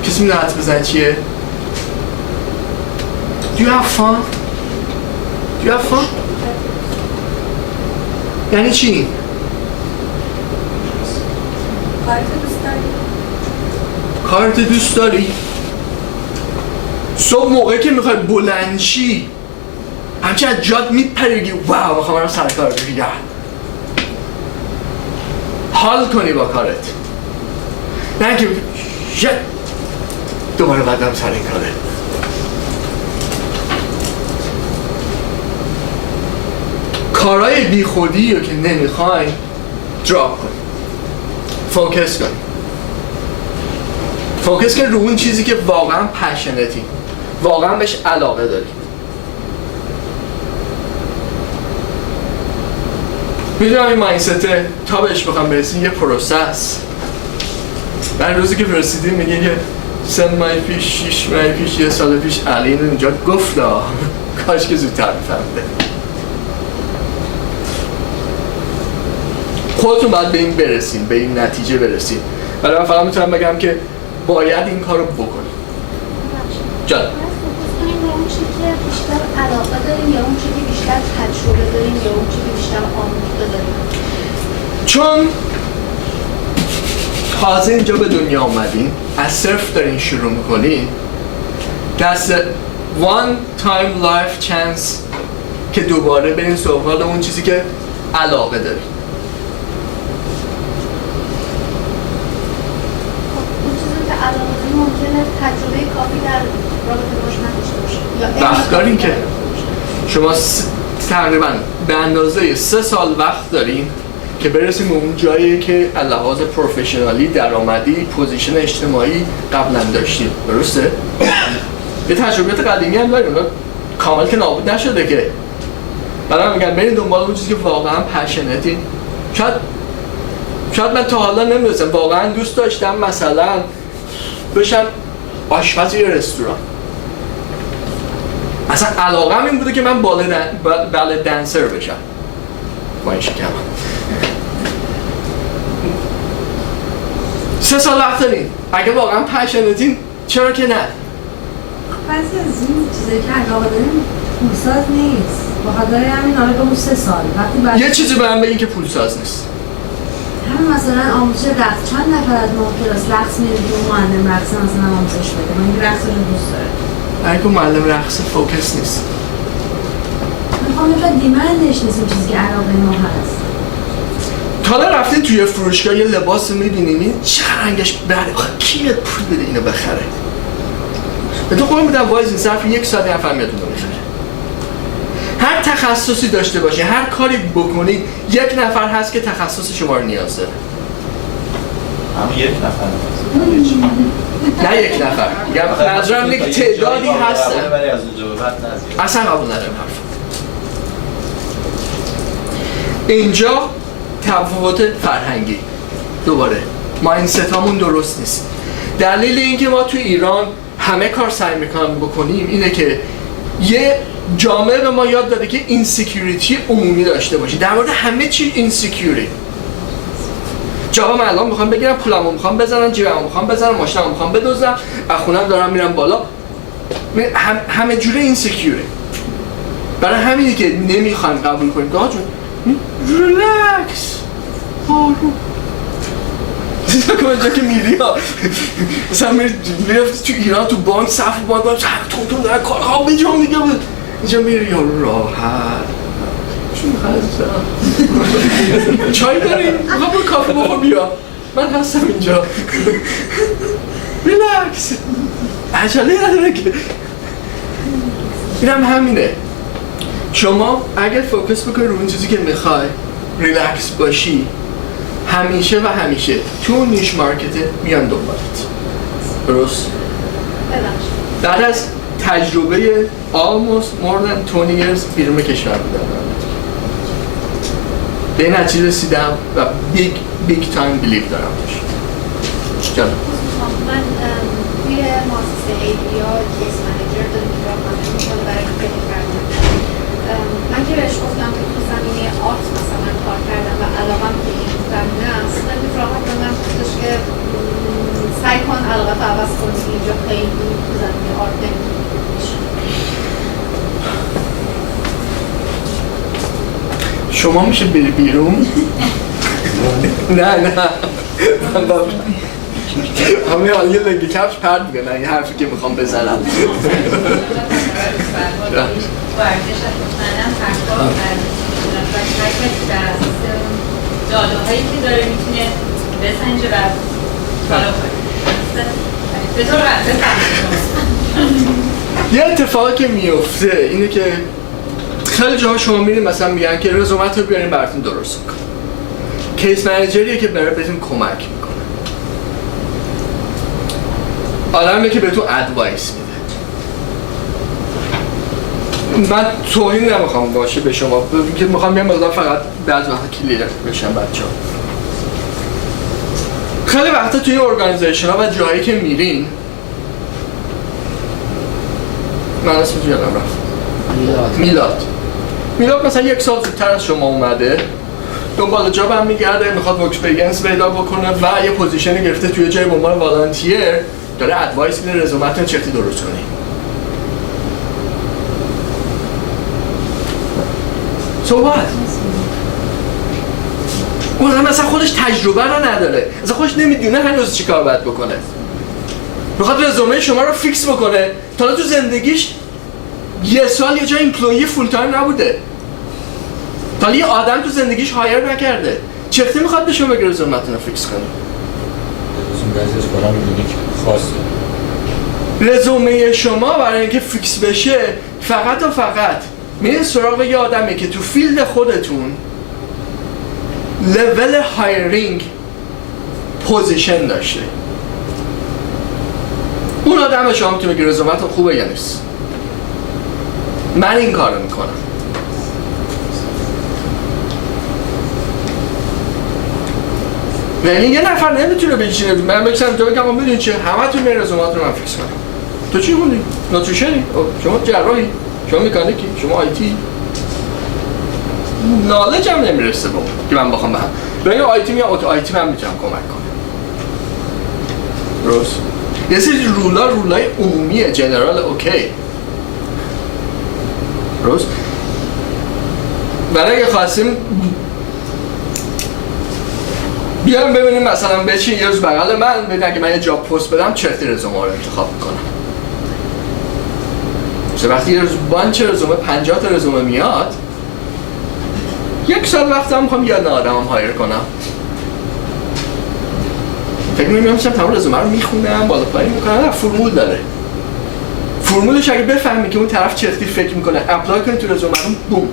کسی میدونه حدس بزنه چیه؟ Do you have fun? Do you have fun? یعنی چی؟ کارت دوست داری؟ صبح موقعی که میخوای بلندشی همچه از جاد میپری بگی واو میخوام برم سر کار بگم حال کنی با کارت، نه اینکه بگی شت دوباره بعدم سر این کاره. کارهای بی خودی رو که نمیخوای دراپ کنی، فوکس کنی. فوکس کن رو اون چیزی که واقعا پشنتی، واقعا بهش علاقه داری. میدونم این مایندست تا بهش بخوام برسیم یه پروسس. من روزی که برسیدیم میگه که 3 ماه پیش 6 ماه پیش 1 سال پیش علی اینجا گفت کاش که زودتر میفهمیده. خودتون باید به این برسین، به این نتیجه برسین. ولی من فقط میتونم بگم که باید این کارو بکنیم. جان فوکس کنیم رو اون چی که بیشتر علاقه داریم یا اون چی که بیشتر تجربه داریم یا اون چی که بیشتر آموخته داریم؟ چون تازه اینجا به دنیا آمدین، از صرف دارین شروع میکنین، that's a one time life chance که دوباره برین سراغ اون چیزی که علاقه دارین. اون چیزی که علاقه داریم ممکنه تجربه کافی در رابطه باش نداشته باشه. وقت دارین که شما تقریبا به اندازه 3 سال وقت دارین که برسیم به اون جایی که لحاظ پروفشنالی، درآمدی، پوزیشن اجتماعی قبلا داشتیم. درسته؟ یه تجربیات قدیمی هم داریم، کامل که نابود نشده که. بعدم میگن برین دنبال اون چیزی که واقعا پشنتین. شاید من تا حالا نمیدونستم، واقعا دوست داشتم مثلا بشم آشپز یه رستوران. اصلا علاقم این بوده که من بالت دنسر بشم با این شکم. 3 سال وقت دارین، اگه واقعا پشنتین چرا که نه؟ بعضی از این چیزایی که علاقه داریم پولساز نیست، بخاطر همین آره با اون 3 سال وقتی یه چیزی به من بگین که پولساز نیست. همین مثلا آموزش رقص، چند نفر از ما کلاس رقص میریم که اون معلم رقص مثلا آموزش بده، من این رقص رو دوست دارم. اگه معلم رقص فوکس نیست، میخوام شاید دیمندش نیست اون چیزی که علاقه ما هست. تا حالا رفتین توی فروشگاه یه لباس رو میبینیم این چه رنگش بده، کی میاد پول بده اینو بخره؟ به تو قول میدم وایز این صرف 1 ساعت نفر میاد اونو بخره. هر تخصصی داشته باشی، هر کاری بکنی، 1 نفر هست که تخصص شما رو نیاز داره. همون 1 نفر نه 1 نفر، میگم منظورم اینه که تعدادی هستن. ولی از اونجا به بعد نزدیک. اصلا قبول ندارم حرف. اینجا تفاوت فرهنگی، دوباره مایندست هامون درست نیست. دلیل اینکه ما تو ایران همه کار سعی میکنیم بکنیم اینه که یه جامعه به ما یاد داده که اینسیکیوریتی عمومی داشته باشی، در مورد همه چی اینسیکیوری. جواب من الان میخوام بگیرم، پولمو میخوام بزنم، جیبمو میخوام بزنم، ماشینمو میخوام بدزدم، از خونم دارم میرم بالا، همه جوره اینسیکیوری. برای همینه که نمیخوایم قبول کنیم که آجون ریلکس آروم. که اونجا که میری ها مثلا میری تو ایران تو بانک صف بانک تون دارن کارها بجام دیگه بود، اینجا میری یارو راحت چون میخواد چای داریم؟ میخوام برو کافه بخور بیا، من هستم اینجا. ریلکس، عجله نداره که. اینم همینه. شما اگر فوکس بکنی رو اون چیزی که میخوای، ریلکس باشی، همیشه و همیشه تو نیش مارکت میان دنبالت. درست؟ بعد از تجربه almost more than 20 years بیرون کشور بودم، به این نتیجه رسیدم و big time belief دارم باش. جان من توی مؤسسه ADR کیس منیجر داریم که راهنمایی می‌کنه برای خیلی کردن. من که بهش گفتم که تو زمینه آرت مثلا کار کردم و علاقم به این زمینه است، خیلی راحت به من گفتش که سعی کن علاقه تو عوض کنی، اینجا خیلی تو زمینه آرت نمی‌تونی. شما میشه بری بیرون؟ نه همه حالا یه لنگی کفش پرد میگن این حرفی که میخوام بزنم. ورزش مطمئنم فرقا و هر کسی در اساس جادوهایی که داره میتونه بسنجه و کارا کنه. به طور یه اتفاقی که میفته اینه که خیلی جاها شما میرین مثلا میگن که رزومت رو بیارین براتون درست کن. کیس منیجریه که برای بهتون کمک میکنه. آدمیه که بهتون ادوایس میده. من توهین نمیخوام باشه به شما که میخوام بیام مثلا فقط بعض وقتا کلیر بشن بچه‌ها. خیلی وقتا توی ارگانیزیشن ها و جایی که میرین من اسمش یادم رفت میلاد مثلا 1 سال زودتر از شما اومده، دنبال جاب هم میگرده، میخواد اکسپریانس پیدا بکنه و یه پوزیشن گرفته توی جای به عنوان والنتیر، داره ادوایس میده رزومتون چطوری درست کنی. صحبت اون مثلا خودش تجربه رو نداره، مثلا خودش نمیدونه هنوز چی کار باید بکنه، میخواد رزومه شما رو فیکس بکنه. تا تو زندگیش یه سال یه جای ایمپلویی فول تایم نبوده، تا یه آدم تو زندگیش هایر نکرده، چختی میخواد به شما بگه رزومتون رو فیکس کنه؟ رزومه شما برای اینکه فیکس بشه فقط و فقط میره سراغ یه آدمی که تو فیلد خودتون لول هایرینگ پوزیشن داشته. اون آدم شما میتونه بگه رزومتون خوبه یا نیست. من این کارو میکنم. یعنی یه نفر نمیتونه بشینه من بگم تو بگم میدونی چه همتون میره رزومتون رو من فیکس کنم. تو چی خوندی؟ نوتریشنی؟ شما جراحی؟ شما مکانیکی؟ شما آیتی؟ نالج هم نمیرسه با که من بخوام بهم بگم آیتی میام آیتی من میتونم کمک کنم. درست؟ یه سری رولای عمومیه، جنرال اوکی. درست؟ برای اگه خواستیم بیام ببینیم مثلا بچین یه روز بغل من ببینم اگه من یه جاب پست بدم چه رزومه رو انتخاب میکنم. وقتی یه روز بانچ رزومه 50 تا رزومه میاد، یک سال وقت هم میخوام یه آدم هم هایر کنم. فکر می‌کنم تمام رزومه رو میخونم بالا پایین میکنم. نه، فرمول داره. فرمولش اگه بفهمی که اون طرف چه اختیار فکر میکنه اپلای کنی تو رزومه رو، بوم.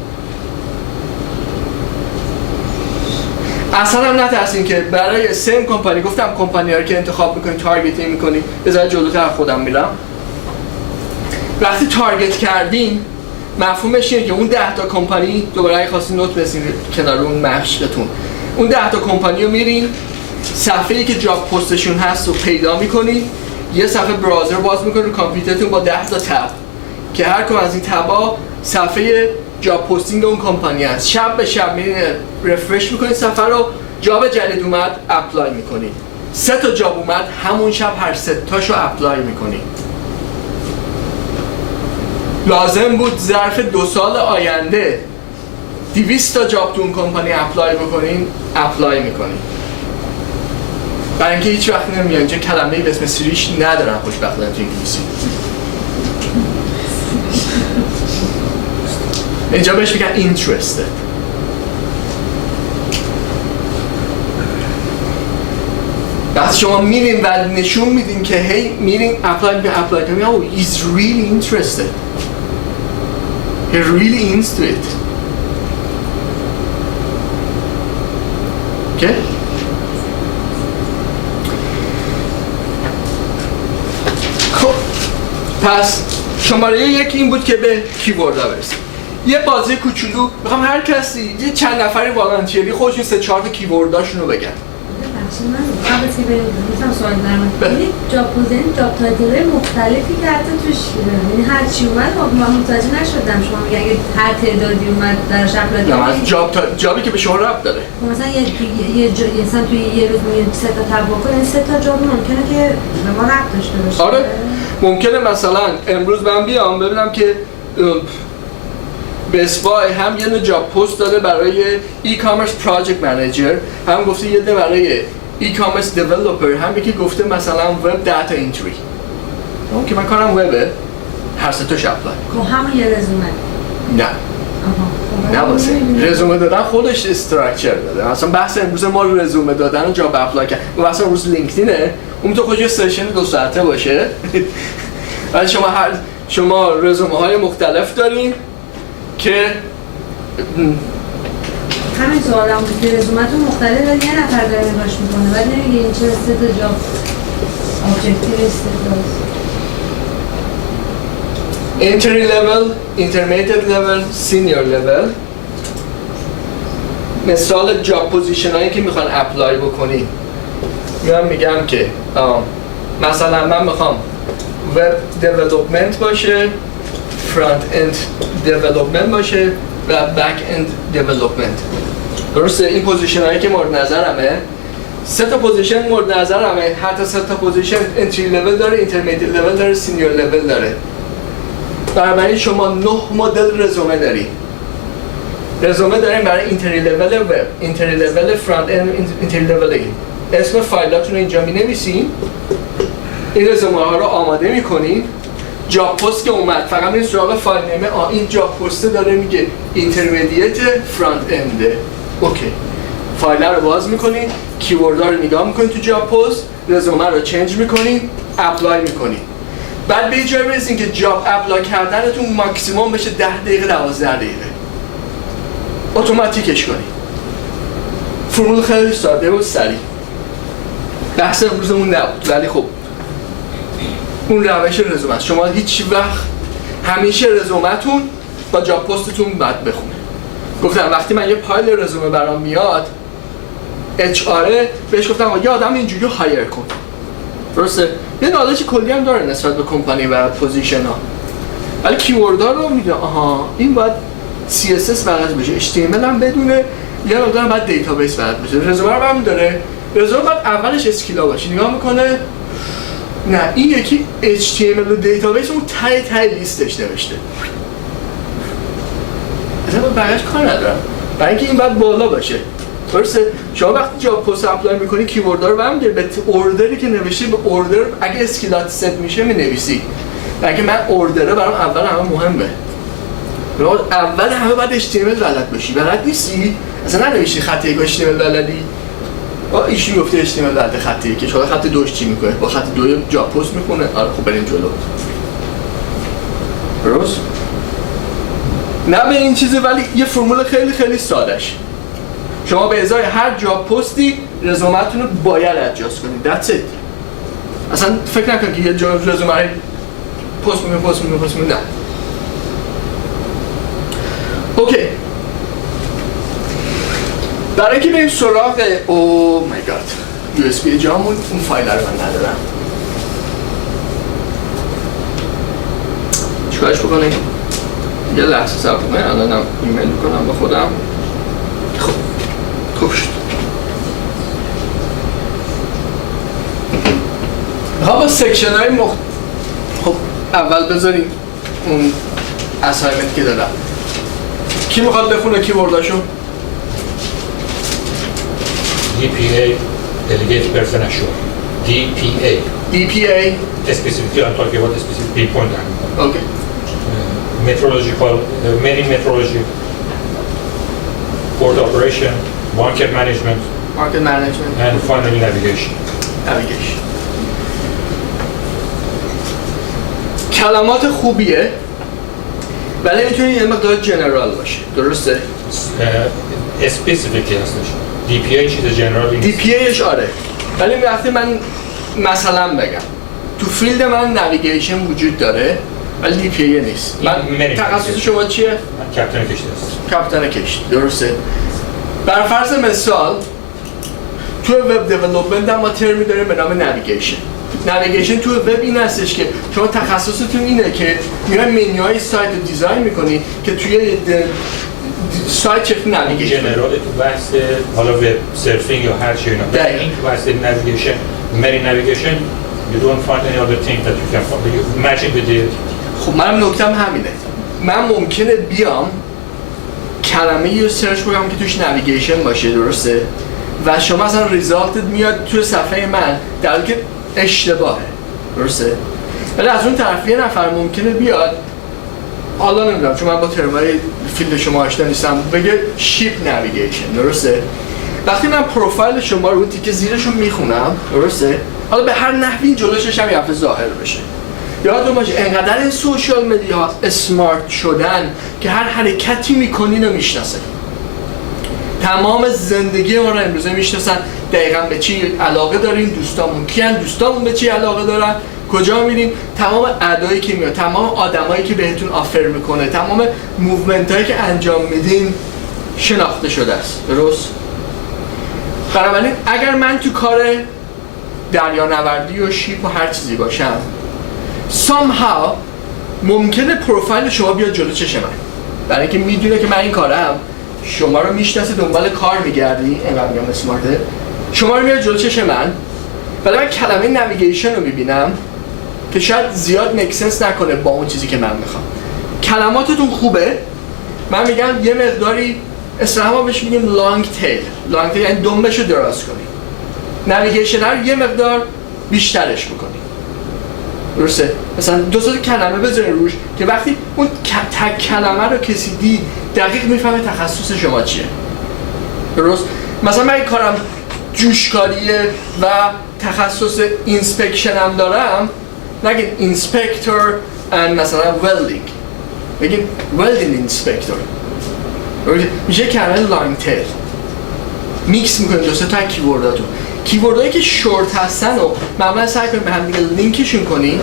اصلا هم نترسین که برای سیم کمپانی، گفتم کمپانی ها رو که انتخاب میکنی تارگت میکنی، بذار جلوتر خودم میرم. وقتی تارگت کردین مفهومش اینه که اون 10 تا کمپانی، دوباره اگه خواستین نوت بزنین کنار اون مشقتون، اون 10 تا کمپانی رو میرین صفحه‌ای که جاب پستشون هست رو پیدا میکنین، یه صفحه براوزر باز میکنین رو کامپیوترتون با 10 تا تب که هر کدوم از این تبا صفحه جاب پستینگ اون کمپانی هست. شب به شب میرین رفرش میکنین صفحه رو، جاب جدید اومد اپلای میکنین. 3 تا جاب اومد همون شب هر 3 تاشو اپلای میکنین. لازم بود ظرف 2 سال آینده 200 تا جاب تو اون کمپانی اپلای بکنین، اپلای میکنین. برای اینکه هیچ وقت نمیان اینجا کلمه‌ای به اسم سریش ندارن خوشبختانه تو انگلیسی. اینجا بهش میگن interested. وقتی شما میرین و نشون میدین که هی میرین اپلای کنیم، oh he's really interested. He's really into it. Okay? خب پس شماره 1 این بود که به کیوردها برسیم. یه بازی کوچولو میخوام هر کسی یه چند نفری والنتیری خودشون 3-4 تا کیورداشونو بگن. من قبل از که بریم سوال دارم. یعنی جاب پوزیشن جاب تایتل‌های مختلفی که حتی توش یعنی هر چی اومد من متوجه نشدم. شما میگن اگه هر تعدادی اومد درش اپلای کنید. نه، جابی که به شما ربط داره. مثلا مثلا توی یه روز میگن 3 تا تب بکنین، 3 تا جاب ممکنه که به ما ربط داشته باشه. آره. ممکنه مثلا امروز من بیام ببینم که بسپای هم یه نوع جاب پست داره برای ای-کامرس پراجکت منیجر، هم گفته یه ده برای ای-کامرس دیولپر، هم یکی گفته مثلا وب دیتا انتری. اون که من کارم وبه، هر 3 تاش اپلای. خب همون یه رزومه. نه. نه واسه رزومه دادن خودش استراکچر داده. مثلا بحث امروز ما رزومه دادن و جاب اپلای کردن. مثلا امروز لینکدینه، اون تو خودش سشن 2 ساعته باشه. ولی شما رزومه های مختلف دارین که همین سوالم بود که رزومتون مختلف ولی یه نفر داره نگاش میکنه ولی نمیگه این چه 3 تا جاب objective استفاده. entry level, intermediate level, senior level. مثال جاب پوزیشن هایی که میخوان اپلای بکنی. من میگم که مثلا من میخوام وب دیولپمنت باشه، فرانت اند دیولپمنت باشه و بک اند دیولپمنت. درسته؟ این پوزیشن هایی که مورد نظرمه. 3 تا پوزیشن مورد نظرمه. هر تا 3 تا پوزیشن entry level داره، intermediate level داره، senior level داره. بنابراین شما 9 مدل رزومه داری. رزومه داریم برای اینتری لول وب، اینتری لول فرانت اند، اینتری لول این. اسم فایلاتون رو اینجا می‌نویسین. این رزومه ها رو آماده می‌کنین. جاب پست که اومد فقط این سراغ فایل نیمه این جاب پست داره میگه اینترمدییت فرانت انده. اوکی. فایل رو باز می‌کنین، کیوردها رو نگاه می‌کنین تو جاب پست، رزومه رو چنج می‌کنین، اپلای می‌کنین. بعد به جای برسین که جاب اپلای کردنتون ماکسیموم بشه 10 دقیقه 12 دقیقه. اتوماتیکش کنید. فرمول خیلی ساده و سریع. بحث امروزمون نبود ولی خب اون روش رزومه است. شما هیچ وقت همیشه رزومتون با جاب پستتون باید بخونه. گفتم وقتی من یه پایل رزومه برام میاد HR بهش گفتم یه آدم اینجوری هایر کن. درسته؟ یه نالج کلی هم داره نسبت به کمپانی و پوزیشن ها. ولی کیوردها رو میگه این باید CSS بلد بشه، HTML هم بدونه، یه مقدار باید دیتابیس بلد بشه. رزومه رو هم داره. رزومه باید اولش اسکیلا باشه. نگاه میکنه نه این یکی HTML و دیتابیس اون ته لیستش نوشته. اصلا من بقیش کار ندارم. برای اینکه این باید بالا باشه. درسته؟ شما وقتی جاب پست اپلای میکنی کیوردها رو برام به اوردری که نوشته به اوردر اگه اسکیلات ست میشه مینویسی. اگه من اوردره برام اول همه مهمه. اول همه باید HTML بلد باشی. بلد نیستی؟ اصلا ننوشتی خط یک HTML بلدی. ایشون گفته HTML بلده خط یک. شما خط دوش چی میکنه؟ با خط دو جاب پست میکنه. آره خب بریم جلو. درست؟ نه به این چیزه ولی یه فرمول خیلی خیلی سادهش. شما به ازای هر جاب پستی رزومتون رو باید ادجاست کنید. That's it. اصلا فکر نکن که یه جاب رزومه رو پست میکنه. نه. اوکی. برای اینکه بریم سراغ او مای گاد USB جامون اون فایل رو من ندارم. چیکارش بکنیم؟ یه لحظه صبر کنید. الانم ایمیل میکنم با خودم. خوب شد. با سکشن های خب اول بذاریم اون اسایمنت که دارم. کی میخواد بخونه کیورداشو؟ DPA Delegate Person Assured. DPA specifically I'm talking about the specific pinpoint. Okay. Metrological, many metrology, port operation, market management, and finally navigation. کلمات خوبیه ولی میتونی یه مقدار جنرال باشه. درسته؟ Specifically هستش. DPA چیز جنرالی نیست. DPAش آره. ولی وقتی من مثلا بگم تو فیلد من نویگیشن وجود داره ولی DPA نیست. من تخصص شما چیه؟ من کاپیتان کشتی هستم. کاپیتان کشتی. درسته؟ بر فرض مثال تو وب دیولپمنت هم ما ترمی داریم به نام نویگیشن. نویگیشن تو وب این هستش که شما تخصصتون اینه که میای منیوهای سایت رو دیزاین میکنی که توی سایت چه نویگیشن جنرال تو بحث حالا وب سرفینگ یا هر چیزی اینا. این تو بحث نویگیشن، مری نویگیشن you don't find any other thing that you can find. You match it with the خب منم نکتم همینه. من ممکنه بیام کلمه‌ای رو سرچ بکنم که توش نویگیشن باشه. درسته؟ و شما اصلا ریزالتت میاد توی صفحه من در حالی که اشتباهه. درسته؟ ولی از اون طرف یه نفر ممکنه بیاد حالا نمیدونم چون من با ترمای فیلد شما آشنا نیستم بگه شیپ نویگیشن. درسته؟ وقتی من پروفایل شما رو تیکه زیرشون میخونم درسته؟ حالا به هر نحوی جلوشش هم یه هفته ظاهر بشه. یادتون باشه انقدر این سوشال مدیا اسمارت شدن که هر حرکتی میکنین و میشناسه. تمام زندگی ما رو امروزه میشناسن. دقیقاً به چی علاقه داریم، دوستامون کیان، دوستامون به چی علاقه دارن، کجا میریم، تمام ادایی که میاد، تمام آدمایی که بهتون آفر میکنه، تمام موومنت هایی که انجام میدین شناخته شده است. درست؟ بنابراین اگر من تو کار دریانوردی و شیپ و هر چیزی باشم somehow ممکنه پروفایل شما بیاد جلو چشم من برای اینکه میدونه که من این کارم، شما رو میشناسه، دنبال کار میگردی، اینقدر میگم اسمارته، شما رو میاد جلو چشم من ولی من کلمه نویگیشن رو میبینم که شاید زیاد مکسنس نکنه با اون چیزی که من میخوام. کلماتتون خوبه، من میگم یه مقداری اصطلاحاً ما بهش میگیم لانگ تیل. لانگ تیل یعنی دنبش رو دراز کنی. نویگیشن رو یه مقدار بیشترش بکنی. درسته؟ مثلا دو تا کلمه بذارین روش که وقتی اون تک کلمه رو کسی دید دقیق میفهمه تخصص شما چیه. درست؟ مثلا من این کارم جوشکاریه و تخصص اینسپکشن هم دارم، نگید اینسپکتور and مثلا ولدینگ، بگید ولدینگ اینسپکتور. میشه کلمه لانگ تیل. میکس میکنید دو سه تا کیورداتون. کیوردهایی که شورت هستن و معمولا سعی کنید به هم دیگه لینکشون کنید.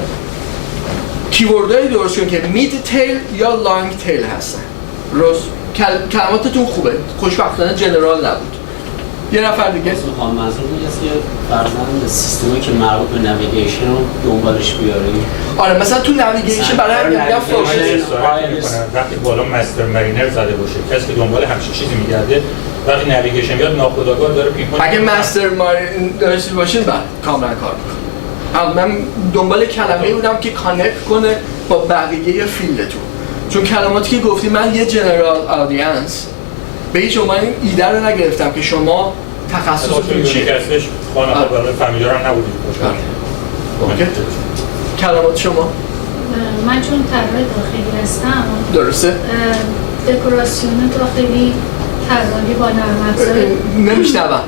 کیوردهایی درست کنید که مید تیل یا لانگ تیل هستن. درست؟ کلماتتون خوبه. خوشبختانه جنرال نبود. یه نفر دیگه منظور این است که فرضاً سیستمی که مربوط به نویگیشن رو دنبالش بیاری. آره مثلا تو نویگیشن برای همین میگم فورمال وقتی بالا مستر مرینر زده باشه کسی که دنبال همچین چیزی میگرده وقتی نویگیشن میاد ناخودآگاه داره پینپوینت. اگه مستر مارین داشته باشین بعد کاملا کار میکنه. من دنبال کلمه‌ای بودم که کانکت کنه با بقیه فیلدتون. چون کلماتی که گفتی من یه جنرال آدینس به هیچ عنوان این ایده رو نگرفتم که شما تخصصتون چیه. خانواده برای فامیلی‌ها هم نبودید. اوکی. کلمات شما؟ من چون طراح داخلی هستم. درسته؟ دکوراسیون داخلی طراحی با نرم افزار. نمیشنوم.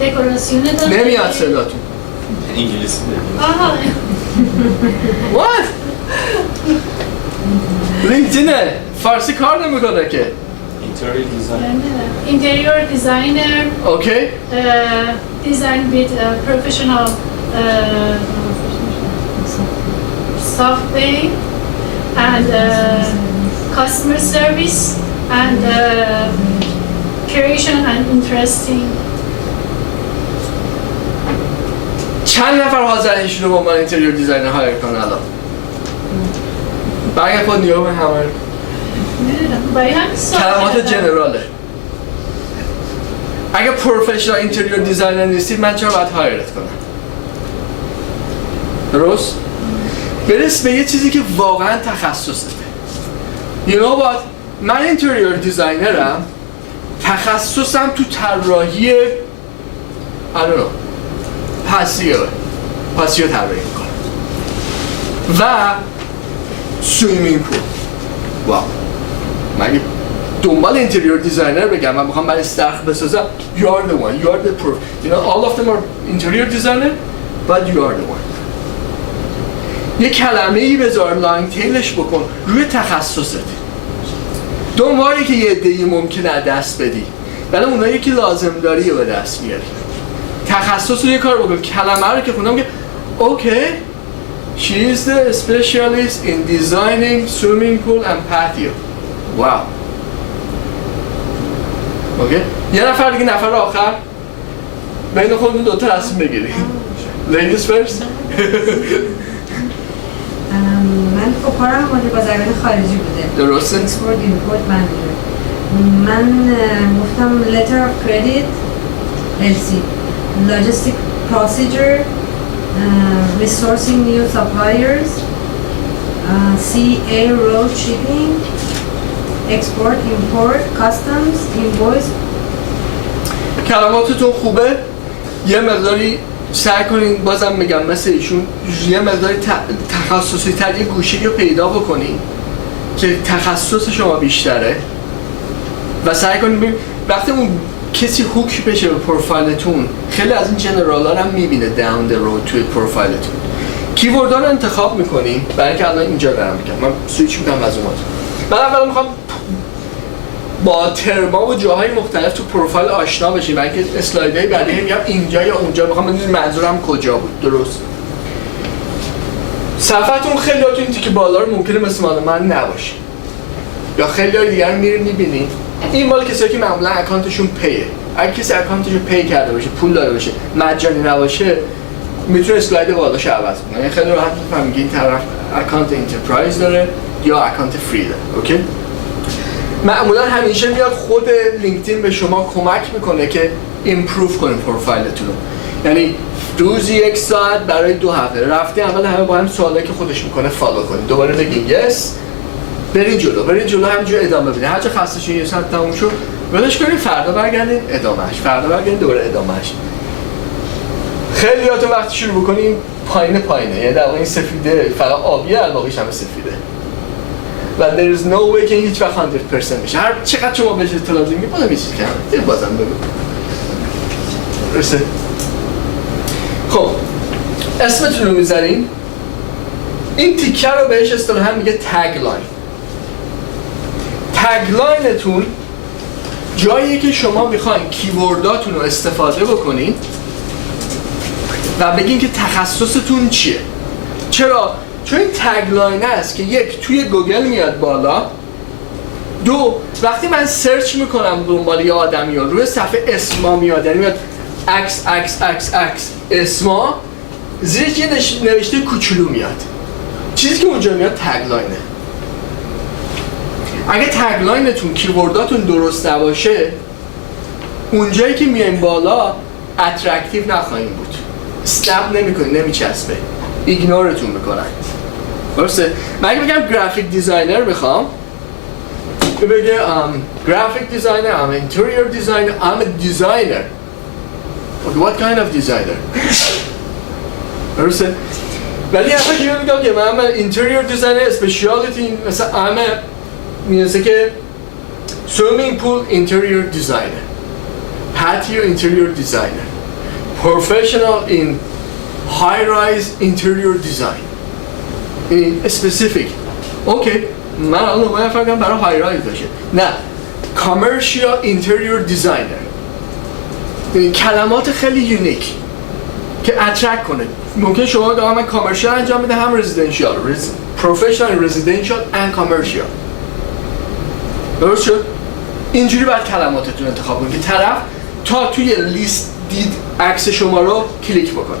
دکوراسیون داخلی نمیاد صداتون. انگلیسی آها. What؟ لینکدینه فارسی کار نمیکنه که. Interior designer. Okay. Design with professional software and customer service and creation and interesting. چند نفر حاضرینشون رو به عنوان اینتریور دیزاینر هایر کنن الان؟ برای خود نیو به همه کلمات جنراله. اگه پروفشنال اینتریور دیزاینر نیستید من چرا باید هایرت کنم؟ درست؟ برس به یه چیزی که واقعا تخصصته. You know what؟ من اینتریور دیزاینرم، تخصصم تو طراحی I don't know پاسیو طراحی میکنم و سویمینگ پول. واو. مگه دنبال اینتریور دیزاینر بگم من میخوام برای استخر بسازم you are the one, you are the proof. You know all of them are interior designer but you are the one. یه کلمه ای بذار لانگ تیلش بکن روی تخصصت. دنبالی که یه عده‌ای ممکنه دست بدی ولی اونایی که لازم داری رو به دست بیاری. تخصص رو یه کار بکن. کلمه رو که خوندم که okay she is the specialist in designing swimming pool and patio. واو. اوکی. یه نفر دیگه نفر آخر بین خودتون دوتا تصمیم بگیرید. Ladies first. من خب کارم مدیر بازرگانی خارجی بوده. درسته. Export Import Manager. من گفتم Letter of Credit LC Logistic Procedure Resourcing New Suppliers CA Road Shipping Export Import Customs Invoice. کلماتتون خوبه. یه مقداری سعی کنین بازم میگم مثل ایشون یه مقداری تخصصی تر یه گوشه رو پیدا بکنین که تخصص شما بیشتره و سعی کنین ببین وقتی اون کسی هوک بشه به پروفایلتون خیلی از این جنرال ها هم میبینه داون د رود توی پروفایلتون. کیورد ها رو انتخاب میکنین برای اینکه الان اینجا دارم میگم من سویچ میکنم از اون من اولا میخوام با ترما و جاهای مختلف تو پروفایل آشنا بشیم برای اینکه اسلایدهای بعدی میگم اینجا یا اونجا میخوام بدونید منظورم کجا بود. درست؟ صفحتون خیلیاتون این تیکه بالا رو ممکنه مثل مال من نباشه یا خیلی های دیگر میرین میبینین. این مال کسایی که معمولا اکانتشون پیه. اگه کسی اکانتشو پی کرده باشه پول داره باشه مجانی نباشه میتونه اسلاید بالاش عوض کنه. یعنی خیلی راحت میفهمید که این طرف اکانت انترپرایز داره یا اکانت فری داره. اوکی؟ معمولا همیشه میاد خود لینکدین به شما کمک میکنه که ایمپروف کنین پروفایلتون. یعنی روزی 1 ساعت برای 2 هفته رفته اول همه با هم سوالی که خودش میکنه فالو کنید. دوباره بگین یس برید جلو همینجور ادامه بدین. هر چه خسته شین یه ساعت تموم شد ولش کنید فردا برگردین ادامهش، فردا برگردین دوره ادامهش. خیلیاتون وقتی شروع بکنیم پایینه، یعنی در واقع این سفیده فقط آبیه، الباقیش همه سفیده و there is no way که این هیچ وقت 100% میشه. هر چقدر شما بهش اطلاع بدید می‌بینید یه چیز کمه. بازم بگو درسته؟ خب اسمتون رو میذارین، این تیکه رو بهش اصطلاحاً میگه تگلاین. تگلاینتون جاییه که شما میخواین کیورداتون رو استفاده بکنین و بگین که تخصصتون چیه. چرا؟ چون این تگلاین است که یک توی گوگل میاد بالا، دو وقتی من سرچ میکنم دنبال یه آدمی ها روی صفحه اسما میاد، یعنی میاد عکس اسما، زیرش یه نوشته کوچولو میاد، چیزی که اونجا میاد تگلاینه. اگه تگلاینتون کیورداتون درست نباشه، اونجایی که میایم بالا اترکتیو نخواهیم بود، اسنپ نمیکنید، نمیچسبه، ایگنورتون میکنن. درسته؟ من اگه بگم گرافیک دیزاینر میخوام، بگه graphic designer, I'm an interior designer, I'm a designer. Okay, what kind of designer? درسته؟ ولی اصلا که میگم که من interior designer specialty مثلا میگه که swimming pool interior designer, patio interior designer, professional in high-rise interior design. این specific. اوکی. من الان باید فکرم برای های رایز باشه. نه، commercial interior designer. این کلمات خیلی یونیک که اترکت کنه. ممکن شما بگید من کامرشیال انجام میده، هم رزیدنشیال، پروفشنال رزیدنشیال اند کامرشیال. درست شد؟ اینجوری باید کلماتتون انتخاب کنید که طرف تا توی لیست دید عکس شما رو کلیک بکنه.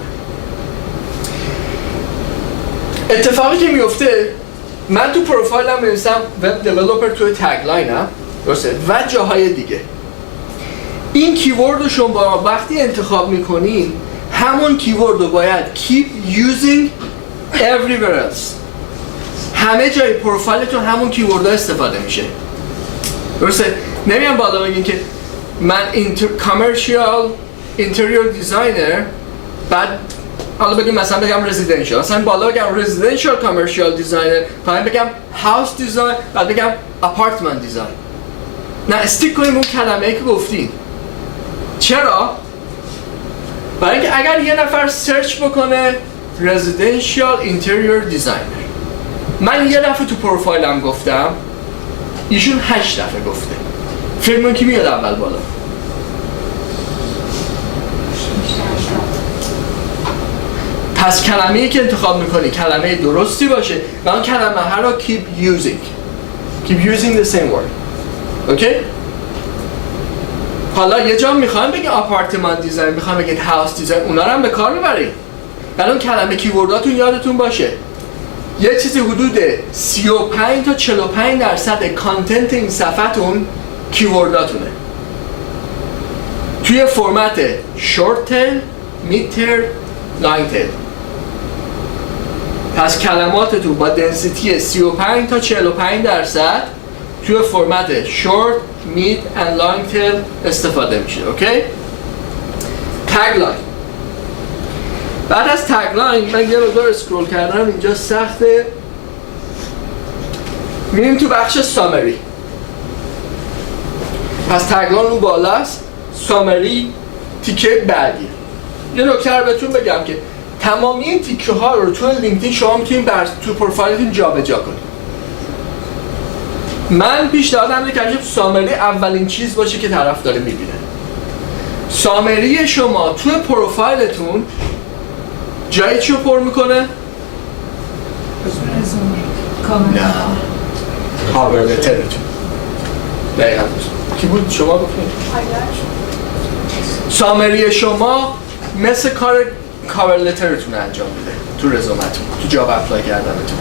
اتفاقی که میفته، من تو پروفایلم می‌نویسم وب دیولپر توی تگلاینم، درسته؟ و جاهای دیگه. این کیورد رو شما وقتی انتخاب میکنین، همون کیورد رو باید keep using everywhere else. همه جای پروفایلتون همون کیورد ها استفاده میشه. درسته؟ نمیان بالا بگین که من commercial interior designer، بعد حالا بگیم مثلا بگم رزیدنشیال، مثلا بالا بگم رزیدنشیال کامرشیال دیزاینر، پایین بگم هاوس دیزاین، بعد بگم اپارتمان دیزاین. نه، استیک کنیم اون کلمه‌ای که گفتین. چرا؟ برای اینکه اگر یه نفر سرچ بکنه رزیدنشیال اینتریور دیزاینر، من یه دفعه تو پروفایلم گفتم، ایشون 8 دفعه گفته، فکر می‌کنی کی میاد اول بالا؟ پس کلمه‌ای که انتخاب میکنی کلمه درستی باشه و اون کلمه ها رو keep using the same word. اوکی؟ حالا یه جا میخوایم بگید آپارتمان دیزاین، میخوایم بگید هاوس دیزاین، اونا رو هم به کار ببرید. ولی اون کلمه کیورداتون یادتون باشه. یه چیزی حدود 35 تا 45% کانتنت این صفحتون کیورداتونه. توی فرمت شورت تیل، مید تیل، لانگ تیل. پس کلماتتون با دنسیتی 35 تا 45% توی فرمت شورت، مید and لانگ تیل استفاده میشه. اوکی؟ تگلاین. بعد از تگلاین من یه مقدار اسکرول کردم، اینجا سخته. میریم تو بخش سامری. پس تگلاین اون بالاست، سامری تیکه بعدی. یه نکته رو بهتون بگم که تمامی این تیکه ها رو توی لینکدین شما میتونید تو پروفایلتون جابجا کنید. من پیشنهادم اینه که سامری اولین چیز باشه که طرف داره میبینه. سامری شما توی پروفایلتون جایی چی رو پر میکنه؟ نه، کاور لترتون. دقیقا کی بود شما گفتید؟ سامری شما مثل کار کاور لترتون انجام میده تو رزومتون، تو جاب اپلای کردنتون.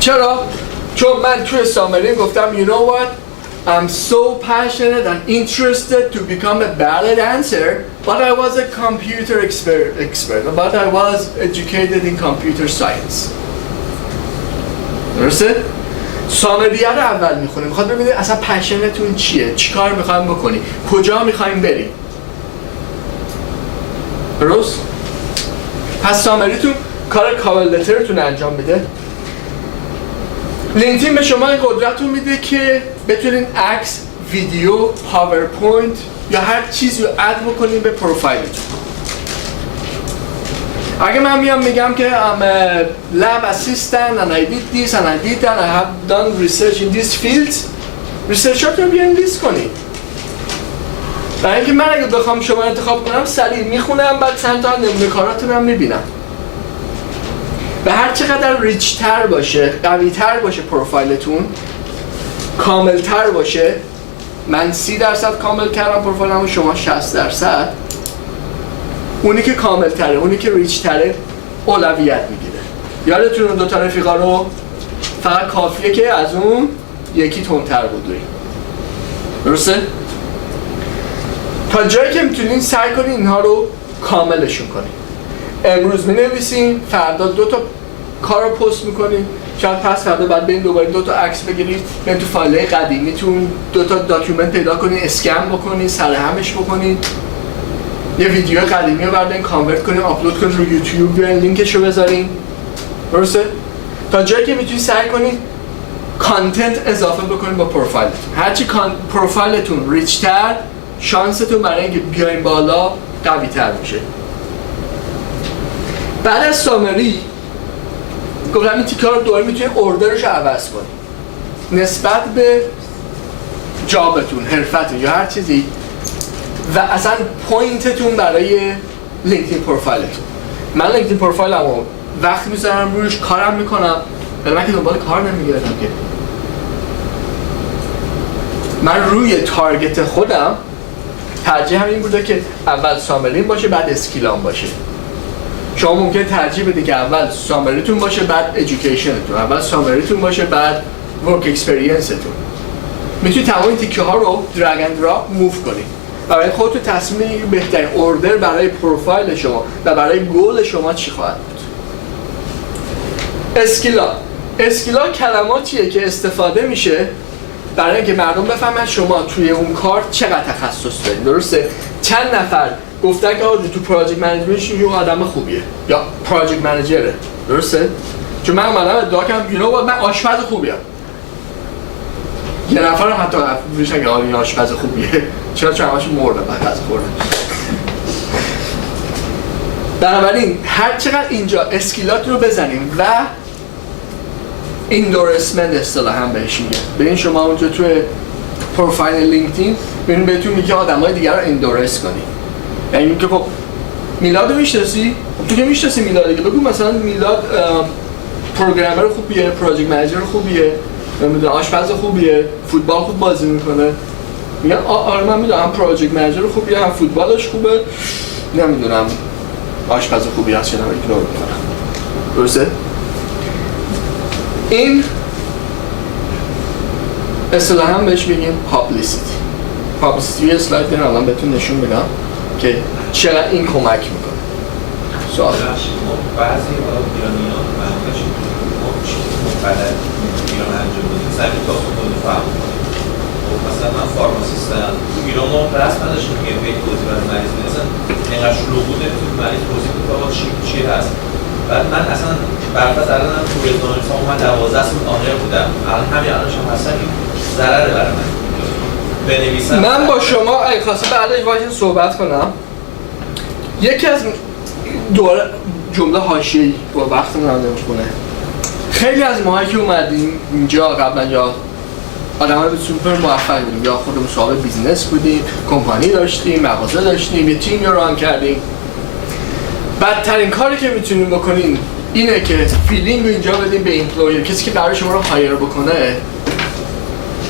چرا؟ چون من توی سامری گفتم you know what, I'm so passionate and interested to become a ballot answer, but I was a computer expert, but I was educated in computer science. درسته؟ سامریه رو اول میخونیم، میخواد ببینید اصلا پشنتون چیه، چی کار میخوایم بکنیم، کجا میخوایم بریم. درست؟ پس سامریتون کار کاور لترتون انجام میده. لینکدین به شما این قدرت رو میده که بتونین عکس، ویدیو، پاورپوینت یا هر چیزی رو اد بکنین به پروفایلتون. اگه من میام میگم که I'm a lab assistant and I did this and I did that, I have done research in these fields، ریسرچاتون رو بیاین لیست کنید. برای اینکه من اگه بخوام شما انتخاب کنم سریع میخونم، بعد چند تا نمونه کاراتون هم میبینم. و هر چقدر ریچ تر باشه، قوی تر باشه پروفایلتون، کامل تر باشه، من 30% کامل کردم پروفایلمو، شما 60%، اونی که کامل تره، اونی که ریچ تره اولویت میگیره. یادتون اون 2 رفیقا رو فقط کافیه که از اون یکی تندتر بدوین. درسته؟ تا جایی که میتونین سعی کنین اینها رو کاملشون کنین. امروز مینویسین، فردا 2 کار رو پست میکنین، شاید پس فردا بعد برین دوباره 2 عکس بگیرید، برین تو فایل‌های قدیمیتون 2 داکیومنت پیدا کنین، اسکن بکنین، سرهمش بکنین، یه ویدیو قدیمی رو بردارین کانورت کنین، آپلود کنین رو یوتیوب، بیاین لینکش رو بذارین. درسته؟ تا جایی که میتونین سعی کنین کانتنت اضافه بکنین با پروفایلتون. هرچی پروفایلتون ریچ تر، شانستون برای اینکه بیاین بالا قوی تر میشه. بعد از سامری گفتم این تیکار رو دوباره میتونید اوردرش رو عوض کنید نسبت به جابتون، حرفتون یا هر چیزی و اصلا پوینتتون برای لینکدین پروفایلتون. من لینکدین پروفایلمو وقتی میذارم روش کارم میکنم، ولی من که دنبال کار نمیگردم که من روی تارگت خودم ترجیح این بوده که اول سامرین باشه بعد اسکیلام باشه. شما ممکنه ترجیح بدید که اول سامریتون باشه بعد ادویکیشنتون، اول سامریتون باشه بعد ورک اکسپریانستون. میتونید تمام این تیکه ها رو درگ اند دراپ موو کنید و برای خودتون تصمیم بگیرید بهترین اوردر برای پروفایل شما و برای گول شما چی خواهد بود. اسکیلا کلماتیه که استفاده میشه برای اینکه مردم بفهمن شما توی اون کار چقدر تخصص دارید. درسته؟ چند نفر گفتن که تو پراجکت منیجمنت یه آدم خوبیه یا پراجکت منیجره. درسته؟ چون من اومدم ادعا کردم من آشپز خوبیم. یه نفر هم حتی میشن که این آشپز خوبیه. چرا؟ چون همش مرده بعد از خوردن. بنابراین هر چقدر اینجا اسکیلات رو بزنیم و اندورسمنت اصطلاحاً بهش میگه. ببین شما اونجا توی پروفایل لینکدین ببین بهتون میگه آدمای دیگر رو اندورس کنی. یعنی که خب میلاد رو میشناسی؟ خب تو که میشناسی میلاد دیگه، بگو مثلا میلاد پروگرامر خوبیه، پروژکت منیجر خوبیه، نمیدونم آشپز خوبیه، فوتبال خوب بازی میکنه. میگن آره من میدونم هم پروژکت منیجر خوبیه، هم فوتبالش خوبه، نمیدونم آشپز خوبی هست، چنم ایگنور میکنم. درسته؟ این اصطلاحاً بهش میگیم پابلیسیتی. پابلیسیتی یه اسلاید دارم الان بهتون نشون میدم که چقدر این کمک میکنه. سوال بعضی ایرانیان معمولش ما چیزی مقدر ایران انجام بدیم سعی تا خود فهم کنیم. خب مثلا من فارماسیستم تو ایران ما رسم نداشتیم که یک توضیح برای مریض بدیم، مثلا اینقدر شلوغ بود نمیتونیم مریض توضیح بدیم که آقا چی هست. بعد من اصلا برفض الانم تو رزونانسام من 12 سال آنر بودم، الان همین الانش هم هستن، این ضرره برای من بنویسم. من با شما اگه خواسته بعدش وایسین صحبت کنم. یکی از دوره جمله حاشیه‌ای با وقتمون هم نمی‌خونه. خیلی از ماهایی که اومدیم اینجا قبلا یا آدم‌های سوپر موفق بودیم یا خودمون صاحب بیزنس بودیم، کمپانی داشتیم، مغازه داشتیم، یه تیم رو ران کردیم. بدترین کاری که میتونیم بکنیم اینه که فیلینگ رو اینجا بدیم به ایمپلویر، کسی که قرار شما رو هایر بکنه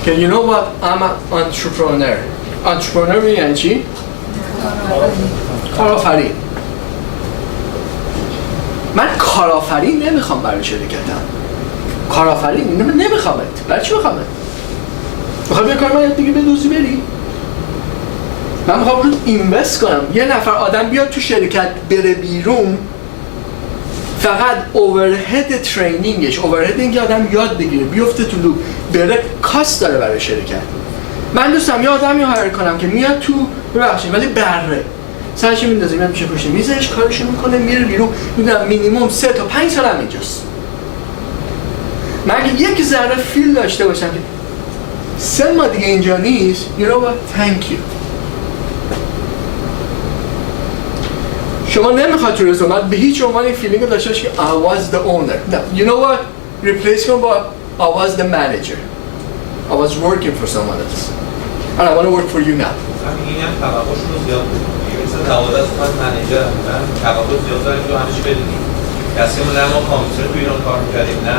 که you know what I'm an entrepreneur. entrepreneur یعنی چی؟ کارآفرین. من کارآفرین نمیخوام برای شرکتم. کارآفرین نمیخوامت. برای چی میخوامت؟ میخوام یه کار من یاد دیگه بدوزی بری؟ من میخوام رو اینوست کنم. یه نفر آدم بیاد تو شرکت بره بیرون فقط اوورهد ترینینگش، اوورهد اینکه آدم یاد بگیره بیفته تو لوپ بره، کاست داره برای شرکت. من دوستم یه آدمی هایر کنم که میاد تو ببخشید ولی بره سرش میندازه میاد میشه پشت میزش کارشو میکنه میره بیرون، میدونم مینیمم 3 تا 5 سال هم اینجاست. من اگه یک ذره فیل داشته باشم که 3 ماه دیگه اینجا نیست، you know what, thank you. شما نمیخواد تو رزومت به هیچ عنوان این فیلینگ داشته باشی که I was the owner. No, you know what, replace کن با I was the manager. I was working for someone else. And I want to work for you now. این هم توقعشون رو زیاد بود. مثل تعهد از من منیجر من توقع زیاد داریم تو همه چی بدونیم. کسی که نه ما کامپیوتر تو ایران کار می‌کردیم نه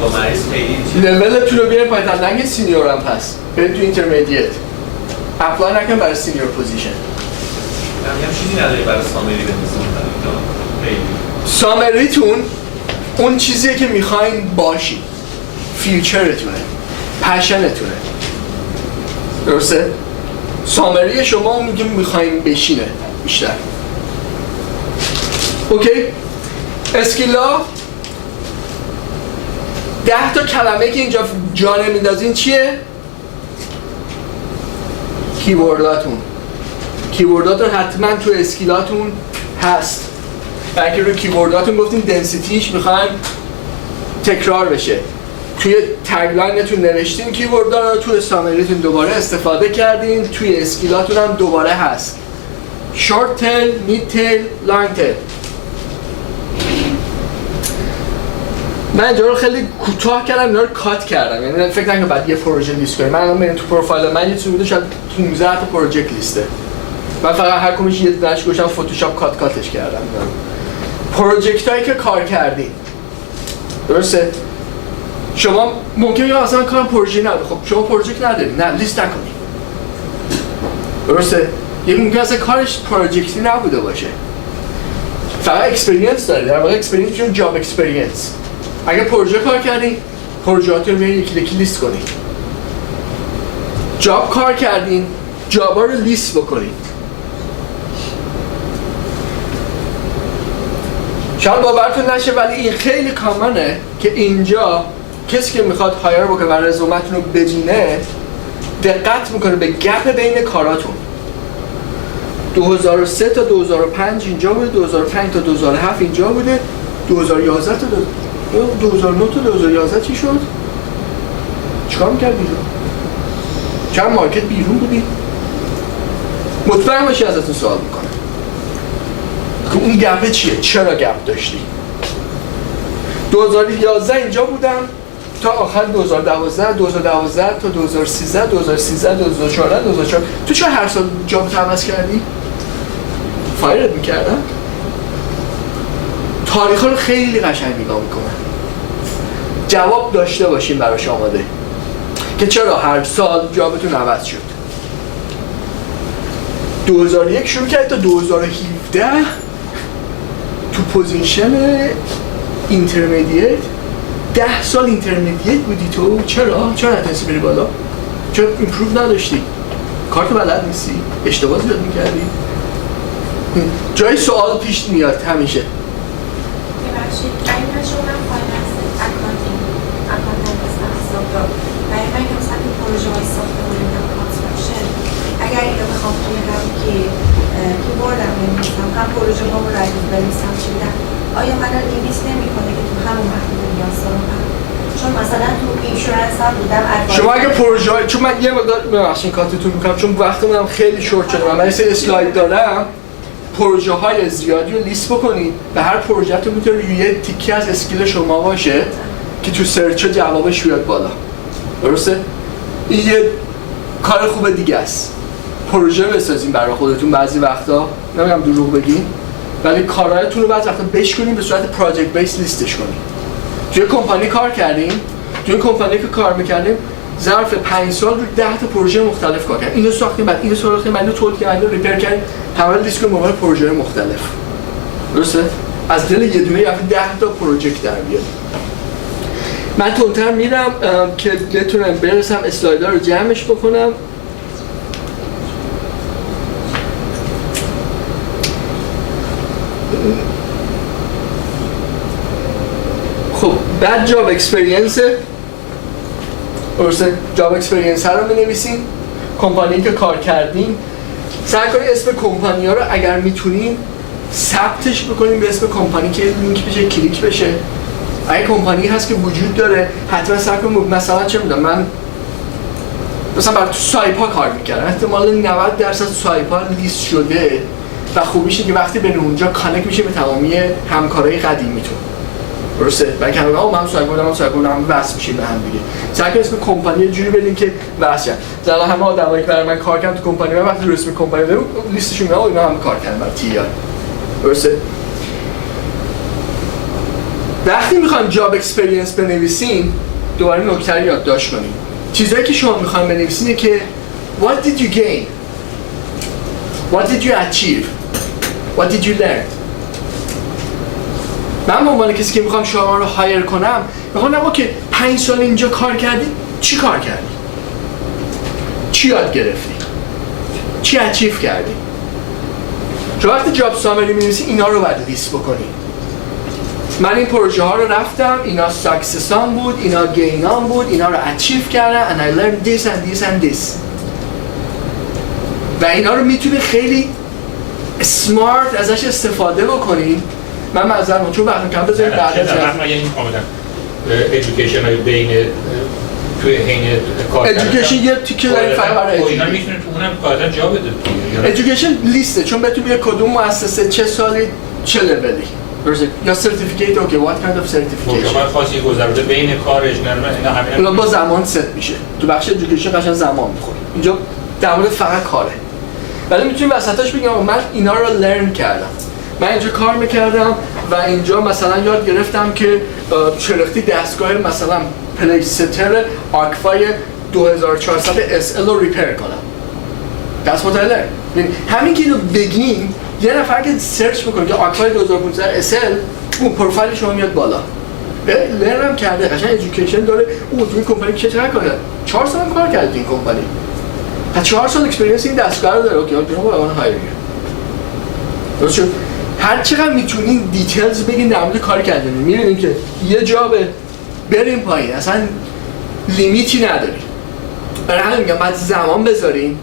با مریض خیلی چیز. لولتون رو بیارین پایین، لنگ سینیور هم هست. برید تو اینترمدییت. اپلای نکن برای سینیور پوزیشن. هم چیزی نداری برای سامری بنویسیم خیلی. سامریتون اون چیزیه که می‌خواین باشی. فیوچرتونه. پشنتونه. درسته؟ سامری شما اون میگه میخوایم بشینه بیشتر. اوکی؟ اسکیلا 10 تا کلمه که اینجا جا نمیندازین چیه؟ کیورداتون. کیورداتون حتما تو اسکیلاتون هست. بلکه روی کیورداتون گفتیم دنسیتیش میخوایم تکرار بشه. توی تگلاینتون نوشتین کیوردها رو، توی سامریتون دوباره استفاده کردین، توی اسکیلاتون هم دوباره هست. شورت تیل، مید تیل، لانگ تیل. من اینجا رو خیلی کوتاه کردم، اینا رو کات کردم، یعنی فکر نکنم بعد یه پروژه لیست کنیم. من الان بریم تو پروفایل من یه چیزی بوده شاید 15 تا پروژه لیسته. من فقط هر کدومش یه دونه‌اش گوشم فتوشاپ کاتش کردم. پروژکت هایی که کار کردین. درسته؟ شما ممکنه یا اصلا کار پروژه نداره. خب شما پروژکت نداری، نه لیست نکنی. درسته؟ یه ممکنه اصلا کارش پروژکتی نبوده باشه. فقط اکسپریانس داره. در واقع اکسپریانس چون جاب اکسپریانس. اگه پروژه کار کردین، پروژه‌هاتون رو یکی یکی لیست کنید. جاب کار کردین، جابا رو لیست بکنید. شاید باورتون نشه ولی این خیلی کامنه که اینجا کسی که میخواد هایر بکنه و رزومتون رو ببینه دقت میکنه به گپ بین کاراتون. 2003 تا 2005 اینجا بوده، 2005 تا 2007 اینجا بوده، 2011 تا 2009 تا 2011 چی شد؟ چیکار میکردی؟ چند مارکت بیرون بودی؟ مطمئن باشی ازتون سوال میکنه که اون گپه چیه؟ چرا گپ داشتی؟ 2011 اینجا بودم تا آخر 2012 تا 2013 2014 تو چرا هر سال جاب عوض کردی؟ فایرت میکردم؟ تاریخ رو خیلی قشنگ نگاه میکنن. جواب داشته باشین براش آماده که چرا هر سال جابتون عوض شد. 2001 شروع کرد تا 2017 تو پوزیشن اینترمدییت 10 سال اینترمدییت بودی تو. چرا نتونستی بری بالا؟ چرا ایمپروو نداشتی؟ کارت بلد نیستی؟ اشتباه زیاد میکردی؟ جای سوال پیش میاد همیشه. ببخشید اگه من شما فایننس اکانتینگ هستم حسابدار برای من که مثلا این پروژه های ساختمانی و کانستراکشن اگر اینو بخوام توی هم که بردم بنویسم هم پروژه ها رو ردیف بنویسم چی میدم آیا من لیمیت نمیکنه که تو همون محدود نیاز دارم؟ چون مثلا تو اینشورنس هم بودم شما اگه پروژه های چون من یه مقدار ببخشید کاتتون میکنم چون وقتمون هم خیلی شورت شده من یه اسلاید دارم. پروژه های زیادی رو لیست بکنید و هر پروژه‌تون میتونه یه تیکی از اسکیل شما باشه که تو سرچ جوابش بیاد بالا. درسته؟ این یه کار خوب دیگه است. پروژه بسازین برای خودتون بعضی وقتا، نمیگم دروغ بگین، ولی کارهاتون رو بعضی وقتا بشکنین به صورت پروژکت بیس لیستش کنین. توی کمپانی کار کردیم، توی کمپانی که کار می‌کردیم ظرف 5 سال رو 10 تا پروژه مختلف کار کردیم. اینو ساختیم، بعد اینو ساختیم، بعد اینو تولید کردیم، اینو ریپر کردیم، همه لیست کنیم به پروژه مختلف. درسته؟ از دل یه دونه 10 تا پروژه در بیاد. من تونتر میرم که بتونم برسم اسلایدها رو جمعش بکنم. خب بعد جاب اکسپریانس درسته، جاب اکسپریانس رو بنویسین، کمپانی که کار کردین، سعی کنید اسم کمپانی ها رو اگر میتونین ثبتش بکنین به اسم کمپانی که لینک بشه، کلیک بشه. اگه کمپانی هست که وجود داره حتما سعی کنید، مثلا چه میدونم من مثلا برای تو سایپا کار میکردم، احتمال 90% سایپا لیست شده و خوبیشه که وقتی بین اونجا کانکت میشه به تمامی همکارای قدیمیتون. درسته؟ برای که من سایپا هم وصل میشیم به هم دیگه. سعی کنید اسم کمپانی جوری بدین که وصل شن. مثلا همه آدمایی که برای من کار کردن تو کمپانی من وقتی اسم کمپانی بدم لیستشون میاد اینا هم کار کردن برای تی آر. درسته؟ وقتی میخوایم جاب اکسپریانس بنویسین دوباره نکته رو یادداشت کنید. چیزایی که شما میخواین بنویسین اینه که what did you gain? What did you achieve? What did you learn? من به عنوان کسی که میخوام شما رو هایر کنم میخوام نگم که 5 سال اینجا کار کردی، چی کار کردی؟ چی یاد گرفتی؟ چی اچیو کردی؟ چون وقتی جاب سامری می‌نویسی اینا رو باید لیست بکنی. من این پروژه ها رو رفتم، اینا ساکسسام بود، اینا گینام بود، اینا رو اچیو کردم and I learned this and this and this. و اینا رو میتونه خیلی سمارت ازش استفاده بکنی. من معذرم چون وقتی کم بذارید بعد از من یعنی کاملا ایژوکیشن های بین توی حین کار کردن ایژوکیشن یه تیکه داریم فقط برای اینا میتونه تو اونم کارا جا بده. ایژوکیشن لیسته چون بهتون میگه کدوم مؤسسه چه سالی چه لولی. درسته یا سرتیفیکیت اوکی what kind of certification شما خاصی گذرده بین کارش نه اینا همین با زمان ست میشه. تو بخش ایژوکیشن قشنگ زمان میخوره. اینجا در مورد فقط کاره. ولی میتونیم وسطاش بگیم من اینا رو لرن کردم. من اینجا کار میکردم و اینجا مثلا یاد گرفتم که چرختی دستگاه مثلا پلیستر آکفای 2400 SL رو ریپر کنم. That's what I learned. همین که اینو بگیم یه نفر که سرچ بکنه که آکفای 2500 SL اون پروفایل شما میاد بالا. لرنم کرده قشنگ ایژوکیشن داره. اون تو این کمپانی چقدر کار کرد؟ 4 سال کار کرد تو این کمپانی. تا 4 سال اکسپریانس این دستگاه رو داره. اوکی اون اون هایر درست شد. هر چقدر میتونین دیتیلز بگین در مورد کار کردن میبینین که یه جابه بریم پایین اصلا لیمیتی نداری. برای همین میگم بعد زمان بذارین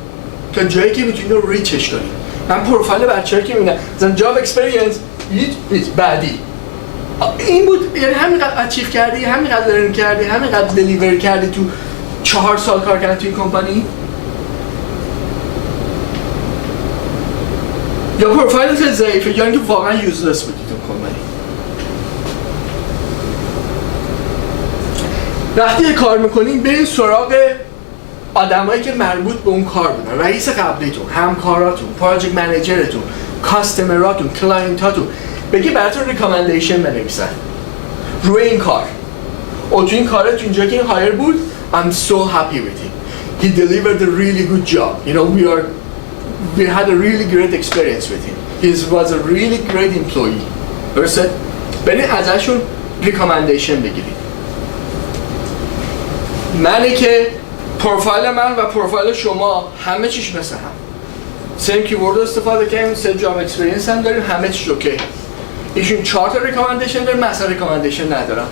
تا جایی که میتونین رو ریچش کنین. من پروفایل بچه‌ها که میبینم مثلا جاب اکسپریانس بعدی این بود، یعنی همینقدر اچیو کردی، همینقدر لرن کردی، همینقدر دلیور کردی تو 4 سال کار کردن تو این کمپانی. یا پروفایلت ضعیفه یا اینکه واقعا یوزلس بودی تو کمپانی. وقتی کار میکنین برین سراغ آدمایی که مربوط به اون کار بودن، رئیس قبلیتون، همکاراتون، پروژکت منیجرتون، کاستمراتون، کلاینتاتون، بگی براتون ریکامندیشن بنویسن روی این کار. او تو این کارت تو اینجا که این هایر بود I'm so happy with him. He delivered a really good job. You know we had a really great experience with him. He was a really great employee. درسته؟ برین ازشون ریکامندیشن بگیرید. منی که پروفایل من و پروفایل شما همه چیش مثل هم. سیم کیورد استفاده کردیم، سیم جاب اکسپریانس هم داریم، همه چیش اوکی. ایشون 4 تا ریکامندیشن داره، مثلا ریکامندیشن ندارم.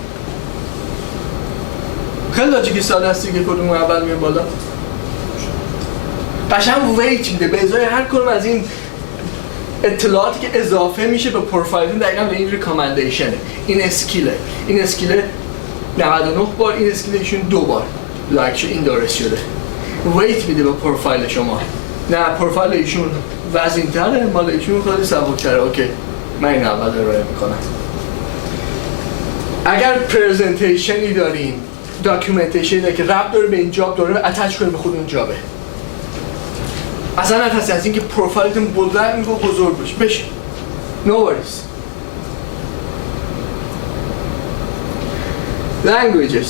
خیلی لاجیکی ساده است دیگه کدوم اول میاد بالا. قشنگ ویت میده به ازای هر کدوم از این اطلاعاتی که اضافه میشه به پروفایلتون دقیقاً به این ریکامندیشنه. این اسکیله. این اسکیل 99 بار، این اسکیل ایشون 2 بار لایک این دارس شده. ویت میده به پروفایل شما. نه پروفایل ایشون وزن‌تره، مال ایشون خیلی سبک‌تره. اوکی. من این اول ارائه میکنم. اگر پرزنتیشنی دارین، داکیومنتیشنی که ربط داره به این جاب، داره اتچ کنید به خود اون جابه. اصلا نترسید از اینکه پروفایلتون بلند و بزرگ بشه. No worries. Languages.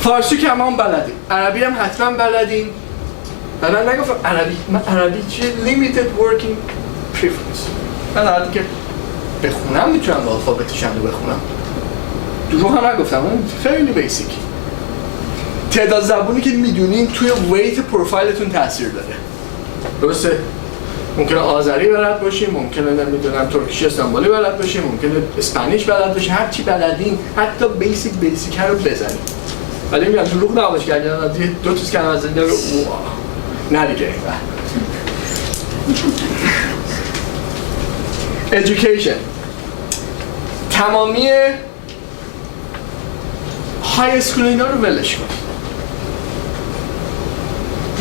فارسی که هم بلدیم. عربی هم حتما بلدیم. من نگفتم عربی. من عربی چیه؟ Limited working preference. من عربی که بخونم میتونم با الفابتش هم بخونم. دروغ هم نگفتم. اون خیلی بیسیک. تعداد زبونی که میدونین توی ویت پروفایلتون تاثیر داره. درسته؟ ممکنه آذری بلد باشی، ممکنه نمیدونم ترکیش استانبولی بلد باشی، ممکنه اسپانیش بلد باشی، هر چی بلدین حتی بیسیک رو بزنی. ولی میگم دروغ نباشه که اگر دو تا کلمه از اینجا نه دیگه. Education تمامی های اسکول اینا رو ولش کن.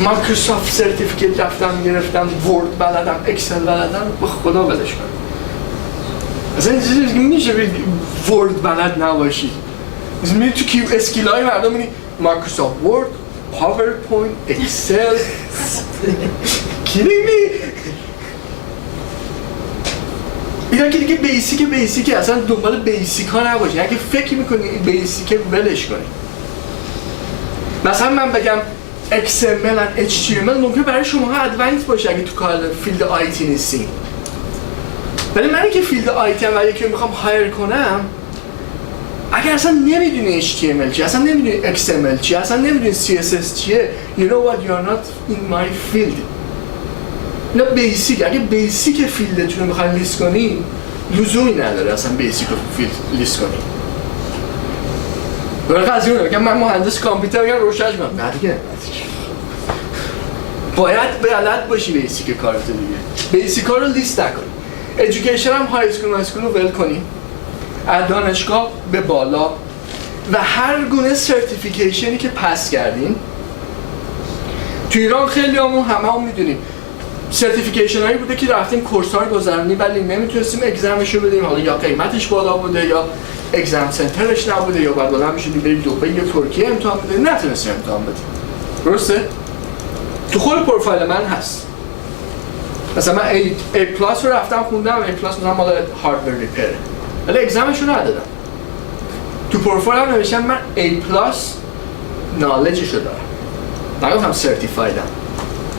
مایکروسافت سرتیفیکیت رفتم گرفتم، ورد بلدم، اکسل بلدم، به خدا ولش کن. اصلا این چیزی میشه ورد بلد نباشی. میری تو کیو اسکیل های مردم میری مایکروسافت ورد، پاورپوینت، اکسل کلیمی اینا که دیگه بیسیکه اصلا دنبال بیسیک ها نباشی. اگه فکر میکنی بیسیکه ولش کنی. مثلا من بگم XML و HTML ممکن برای شما ادوانس باشه اگه تو کار فیلد آیتی نیستین. ولی من که فیلد آیتی ام و یکی رو میخوام هایر کنم، اگر اصلا نمیدونی HTML چیه، اصلا نمیدونی XML چیه، اصلا نمیدونی CSS چیه، you know what, you are not in my field. اینا بیسیک. اگه بیسیک فیلدتون رو میخواین لیست کنی، لزومی نداره اصلا بیسیک فیلد لیست کنی. برای قضیه اونه بگم من مهندس کامپیوتر بگم روشنش کنم، نه دیگه باید بلد باشی بیسیک کارت دیگه. بیسیک ها رو لیست نکنی. ایژوکیشن هم های اسکول رو ول کنی، از دانشگاه به بالا و هر گونه سرتیفیکیشنی که پس کردین. تو ایران خیلی همه میدونیم سرتیفیکیشن هایی بوده که رفتیم کورس ها رو گذروندیم ولی نمیتونستیم اگزمش رو بدیم، حالا یا قیمتش بالا بوده یا اگزم سنترش نبوده یا بعد بالا میشدیم بریم دبی یا ترکیه امتحان بدیم، نتونستیم امتحان بدیم. درسته؟ تو خود پروفایل من هست. مثلا من A+ رو رفتم خوندم، A+ مثلا مال هاردور ریپر، ولی اگزمش رو ندادم. تو پروفایلم نوشتم من A+ نالجش رو دارم، نگفتم سرتیفایدم.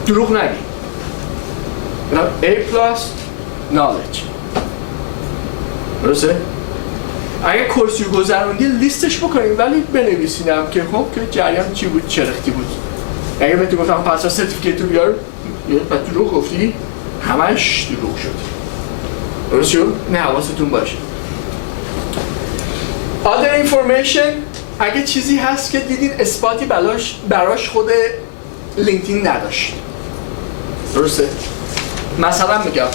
دروغ نگی. A+ knowledge. درسته؟ اگه کورسی رو گذروندی لیستش بکنیم ولی بنویسینم که خب که جریان چی بود، چه رختی بود. اگه بهتون گفتم پس از سرتیفیکیت رو بیار، بعد دروغ گفتی، همش دروغ شد. درست شد؟ نه حواستون باشه. Other information اگه چیزی هست که دیدین اثباتی براش خود لینکدین نداشت. درسته؟ مثلا میگم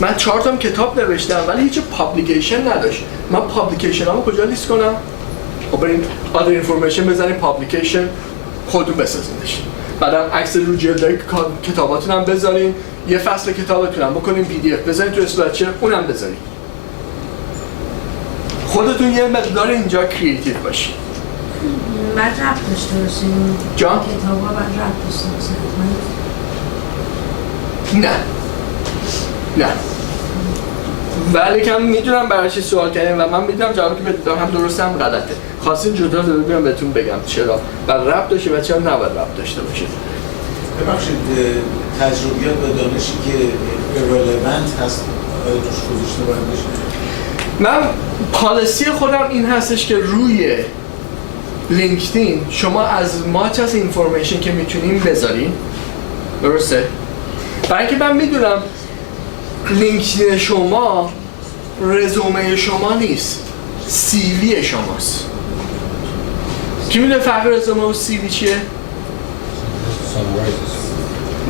من 4 تا کتاب نوشتم ولی هیچ پابلیکیشن نداشت. من پابلیکیشن هامو کجا لیست کنم؟ خب بریم other information بزنیم پابلیکیشن، خودتون بسازینش. بعدم عکس رو جلدای کتاباتون هم بذارین، یه فصل کتابتون هم بکنین PDF بزنین تو اسلایدشر، اونم بذارین. خودتون یه مقدار اینجا کریتیو باشین. بعد ربط داشته باشین. جان؟ کتابا بعد ربط داشته باشین. نه ولی کم میدونم برای چی سوال کردیم و من میدونم جوابی که بدم هم درسته هم غلطه. خواستین جدا رو بیام بهتون بگم چرا بعد ربط داشته و چرا نباید ربط داشته باشه. ببخشید تجربیات و دانشی که irrelevant هست آیا توش گذاشته باید بشه؟ من پالیسی خودم این هستش که روی لینکدین شما از ماچ از اینفورمیشن که میتونین بذارین. درسته؟ برای اینکه من میدونم لینکدین شما رزومه شما نیست، CV شماست. کی میدونه فرق رزومه و CV چیه؟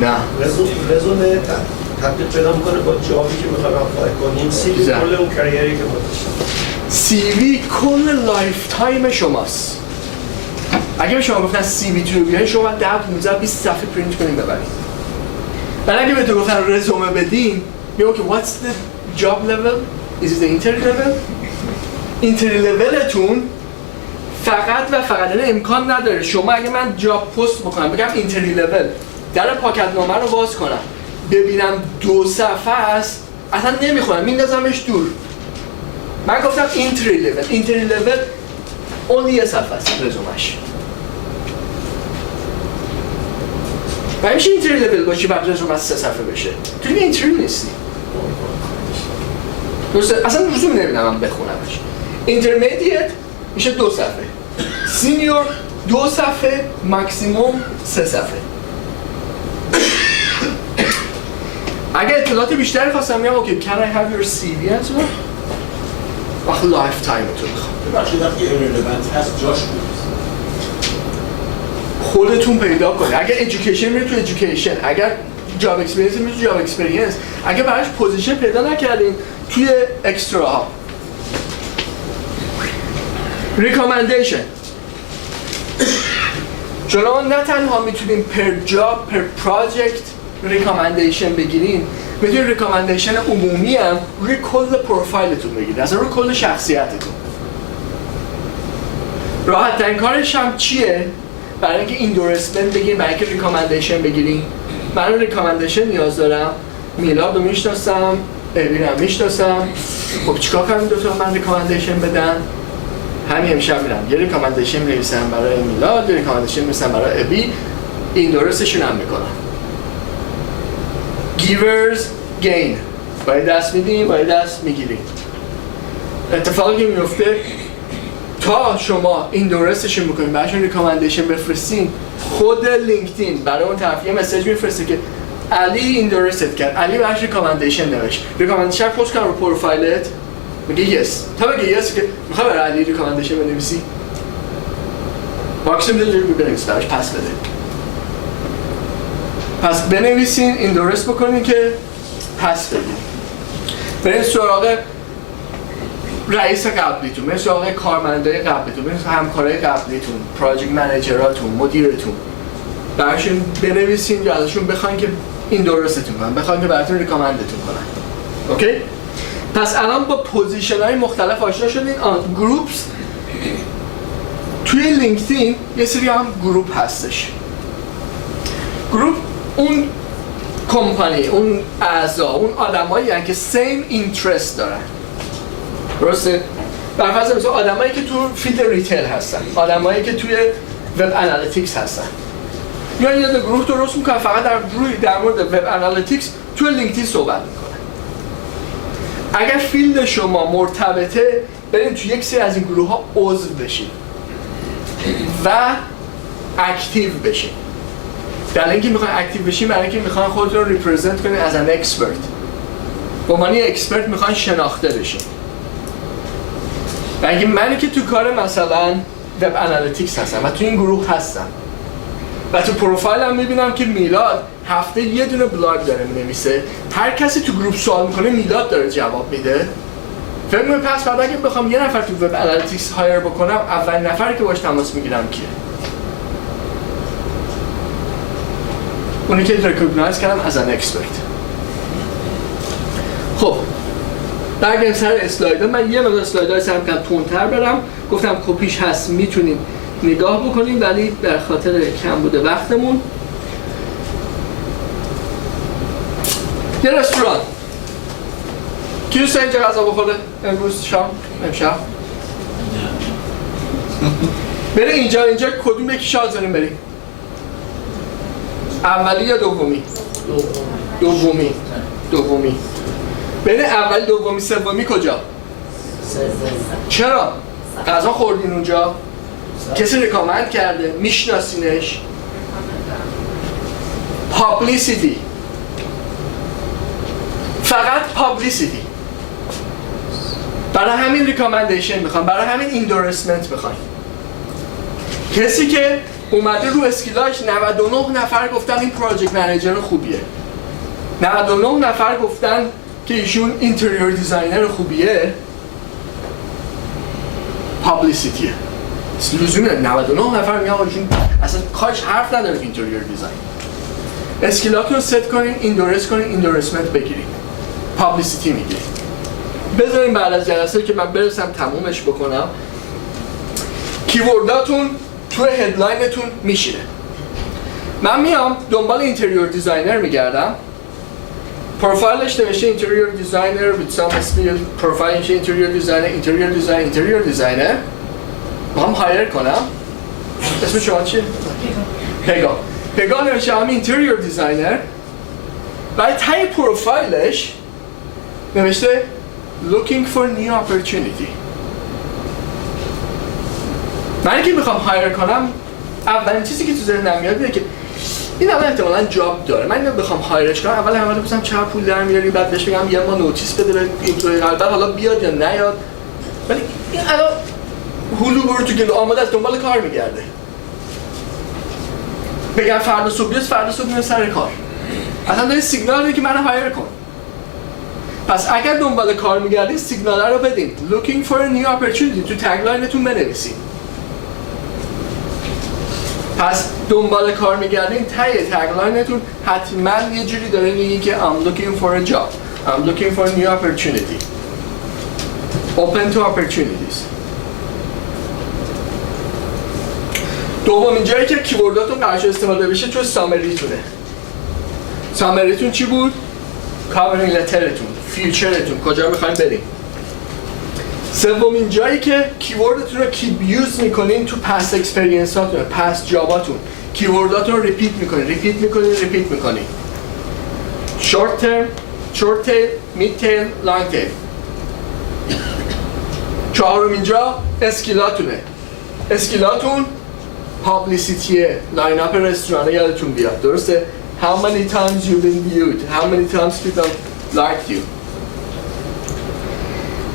نه رزومه تبدیل پیدا میکنه با جابی که میخوایم اپلای کنیم. CV کل اون کریری که ما CV کل لایف تایم شماست. اگه به شما گفتن CV تو بیاین شما 10 15 20 صفحه پرینت کنین ببرید. ولی اگه بهتون گفتن رزومه بدین میگم که what's the job level? Is it the entry level? entry levelتون فقط و فقط امکان نداره شما اگه من جاب پست بکنم بگم entry level در پاکت نامه رو باز کنم ببینم 2 صفحه است اصلا نمیخونم میندازمش دور. من گفتم entry level only 1 صفحه است رزومش. و همیشه اینتری لول باشی بعد رزومه از 3 صفحه بشه. تو دیگه اینتری نیستی. درسته؟ اصلا رزومه نمیدونم من بخونمش. اینترمدیت میشه 2 صفحه. سینیور 2 صفحه، ماکسیموم 3 صفحه. اگه اطلاعات بیشتری خواستم میگم اوکی can I have your CV as well؟ وقت لایف تایم تو میخوام. ببخشید وقتی irrelevant هست جاش بود. خودتون پیدا کنید. اگر ایژوکیشن میره تو ایژوکیشن، اگر جاب اکسپریانس میره تو جاب اکسپریانس، اگر براش پوزیشن پیدا نکردین توی اکسترا ها. ریکامندیشن. شما نه تنها میتونین پر جاب پر پراجکت ریکامندیشن بگیرین، میتونین ریکامندیشن عمومی هم روی کل پروفایلتون بگیرین، اصلا روی کل شخصیتتون. راحت ترین کارش هم چیه؟ برای اینکه ایندورسمنت بگیرین، برای اینکه ریکامندیشن بگیرین. من ریکامندیشن نیاز دارم، میلاد رو میشناسم، ابین هم میشناسم. خب چیکار کنم این دوتا من ریکامندیشن بدن؟ همین امشب میرم یه ریکامندیشن می‌نویسم برای میلاد، یه ریکامندیشن می‌نویسم برای ابی، ایندورسشون هم میکنم. گیورز گین. باید دست میدیم، باید دست میگیریم. اتفاقی که میفته تا شما ایندورسشون میکنین، براشون ریکامندیشن بفرستین، خود لینکدین برای اون طرف یه مسیج میفرسته که علی ایندورست کرد، علی براش ریکامندیشن نوشت. ریکامندیشن پست کن رو پروفایلت، میگه یس. تا بگه یس که میخوای برای علی ریکامندیشن بنویسی، باکس میده جوری بنویس براش پس بده. پس بنویسین، ایندورست بکنین که پس بدین. برین سراغ رئیس قبلیتون، برین سراغ کارمندای قبلیتون، برین سراغ همکارای قبلیتون، پراجکت منیجراتون، مدیرتون. براشون بنویسین یا ازشون بخواین که ایندورستتون کنن، بخواین که براتون ریکامندتون کنن. اوکی؟ پس الان با پوزیشن‌های مختلف آشنا شدین. گروپس توی لینکدین یه سری هم گروپ هستش. گروپ اون کمپانی، اون اعضا، اون آدمایی هستن که سیم اینترست دارن. درسته؟ بر فرض مثلا آدمایی که تو فیلد ریتیل هستن، آدمایی که توی وب انالیتیکس هستن. میان یه گروه درست میکنن فقط در مورد وب انالیتیکس توی لینکدین صحبت میکنن. اگر فیلد شما مرتبطه، برین توی یک سری از این گروه ها عضو بشین و اکتیو بشین. در اینکه میخواین اکتیو بشین، برای اینکه میخواین خودتون رو ریپرزنت کنین از ان اکسپرت. به عنوان اکسپرت میخواین شناخته بشین. برای اینکه منی که تو کار مثلا وب انالیتیکس هستم و تو این گروه هستم و تو پروفایلم میبینم که میلاد هفته یه دونه بلاگ داره مینویسه، هر کسی تو گروه سوال میکنه میلاد داره جواب میده. فکر می‌کنم پس بعد اگه بخوام یه نفر تو وب انالیتیکس هایر بکنم، اولین نفری که باهاش تماس میگیرم کیه؟ اونی که ریکگنایز کردم از ان اکسپرت. خب برگردیم سر اسلایدها. من یه مقدار اسلایدهای سعی کردم تندتر برم، گفتم کپیش هست میتونیم نگاه بکنیم، ولی در خاطر کم بوده وقتمون. یه رستوران کی دوست اینجا غذا بخوره امروز شام امشب؟ بره اینجا کدوم یکی شاد داریم بریم؟ اولی یا دومی؟ دومی. بین اول دومی سومی کجا؟ چرا؟ غذا خوردین اونجا؟ کسی ریکامند کرده؟ میشناسینش؟ پابلیسیتی، فقط پابلیسیتی. برای همین ریکامندیشن میخوام، برای همین ایندورسمنت میخوام. کسی که اومده رو اسکیلاش 99 نفر گفتن این پراجکت منیجر خوبیه، 99 نفر گفتن که ایشون اینتریور دیزاینر خوبیه، پابلیسیتیه. لزومه 99 نفر میگن ایشون اصلا کارش حرف نداره اینتریور دیزاین. اسکیلاتون رو ست کنین، ایندورس کنین، ایندورسمنت بگیرین، پابلیسیتی میگیرین. بذارین بعد از جلسه که من برسم تمومش بکنم، کیورداتون توی هدلاینتون میشینه. من میام دنبال اینتریور دیزاینر میگردم، پروفایلش نوشته اینتریور دیزاینر with some experience، پروفایلش اینتریور دیزاینر، میخوام هایر کنم. اسم شما چیه؟ پگا نوشته هم اینتریور دیزاینر، برای تای پروفایلش نوشته looking for new opportunity. من که میخوام هایر کنم، اولین چیزی که تو ذهنم میاد اینه که این اول احتمالاً جاب داره. من اینو بخوام هایرش کنم اول همه رو بپرسم چقدر پول در میاری، بعد بهش بگم یه ما نوتیس بده به ایمپلوی قبل، بعد حالا بیاد یا نیاد. ولی این الان هلو برو تو گلو آماده از دنبال کار میگرده. بگم فردا صبح بیاد، فردا صبح میاد سر کار. اصلا داری سیگنال میدی که منو هایر کن. پس اگر دنبال کار میگردین سیگنال رو بدین. Looking for a new opportunity تو تگلاینتون بنویسین. پس دنبال کار میگردین تای تگلاینتون حتما یه جوری داره میگین که I'm looking for a job. I'm looking for a new opportunity. Open to opportunities. دومین جایی که کیورداتون قرار شد استفاده بشه تو سامریتونه. سامریتون چی بود؟ کاورینگ لترتون، فیوچرتون، کجا میخواین بریم. سومین جایی که کیوردتون رو کیپ یوز میکنین تو پست اکسپریانساتون، پست جاباتون، کیورداتون رو ریپیت میکنین. شورت ترم، شورت تیل، مید تیل، لانگ تیل. چهارمین جا اسکیلاتونه. اسکیلاتون پابلیسیتیه، لاین اپ رستوران یادتون بیاد، درسته؟ How many times you've been viewed? How many times people liked you?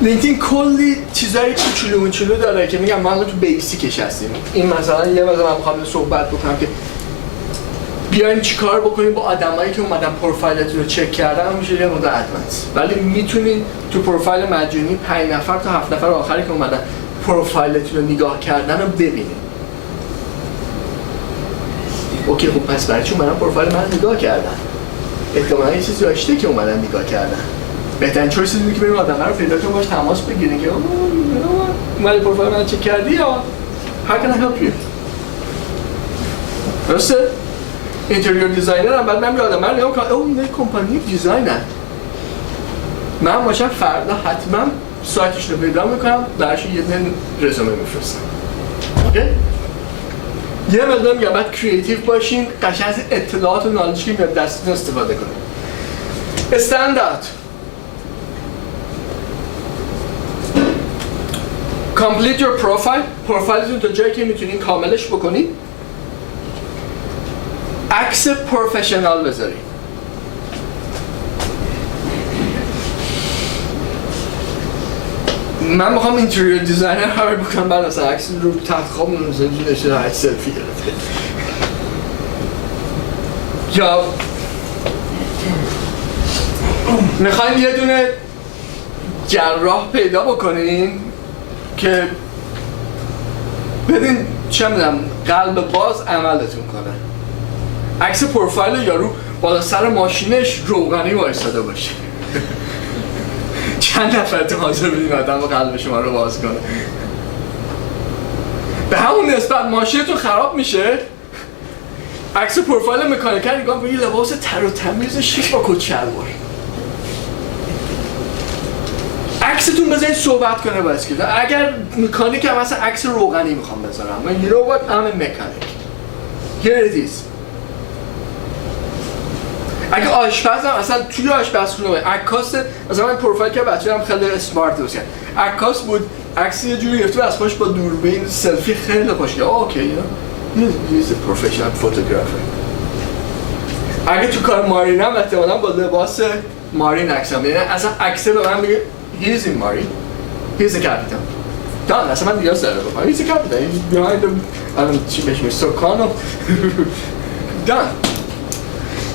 لینکدین کلی چیزای کوچولو داره که میگم ما تو بیسیکش هستیم. این مثلا یه مثلا من میخوام صحبت بکنم که بیایم چیکار بکنیم با آدمایی که اومدن پروفایلتون رو چک کردن، میشه یه مقدار ادوانس. ولی میتونین تو پروفایل مجانی 5 نفر تا 7 نفر آخری که اومدن پروفایلتون رو نگاه کردن رو ببینید. اوکی خب پس برای چون اومدن پروفایل من نگاه کردن، احتمالاً یه چیزی داشته که اومدن نگاه کردن. بهترین چویس اینه که بریم آدم رو پیدا کنیم، باهاش تماس بگیریم که اومدی پروفایل من چک کردی یا how can I help you؟ درسته؟ اینتریور دیزاینر هم بعد من آدم رو نگاه کنم اوه این کمپانی دیزاینر، من باشم فردا حتما سایتش رو پیدا میکنم، براش یه دونه رزومه میفرستم. اوکی؟ یه مقدار میگم باید کریتیو باشین، قشنگ از اطلاعات و نالجی که میاد دستتون استفاده کنید. استندارد Complete your profile. پروفایلتون تا جایی که میتونین کاملش بکنید. عکس پروفشنال بذارید. من میخوام اینتریور دیزاینر هایر بکنم، بعد اصلا عکس رو تحت خواب نمیزنید نشه عکس سلفی گرفته. یا میخواین یه دونه جراح پیدا بکنین که بدین چه میدونم قلب باز عملتون کنه. عکس پروفایل یارو بالا سر ماشینش روغنی وایساده باشه. چند نفرتون حاضر بدین آدم با قلب شما رو باز کنه؟ به همون نسبت ماشینتون خراب میشه، عکس پروفایل مکانیکال نگاه به یه لباس تر و تمیز شیک با کت شلوار. عکستون بذارید صحبت کنه با اسکیل. اگر مکانیک هم مثلا عکس روغنی میخوام بذارم، من you know what I'm a mechanic. Here it is. اگه آشپزم اصلا توی آشپزخونه عکاس، مثلا من پروفایل که بچه‌ام خیلی اسمارت بود. عکاس بود، عکس یه جوری گرفته از پاش با دوربین سلفی خیلی خوشگله. اوکی he's a professional photographer. اگه تو کار مارینم احتمالاً با لباس مارین عکسم، یعنی اصلا عکس به من میگه he's in marine, he's a captain. دان اصلا من دیگه سر بکنم he's a captain, he's behind the الان چی بهش میگه سوکانو دان.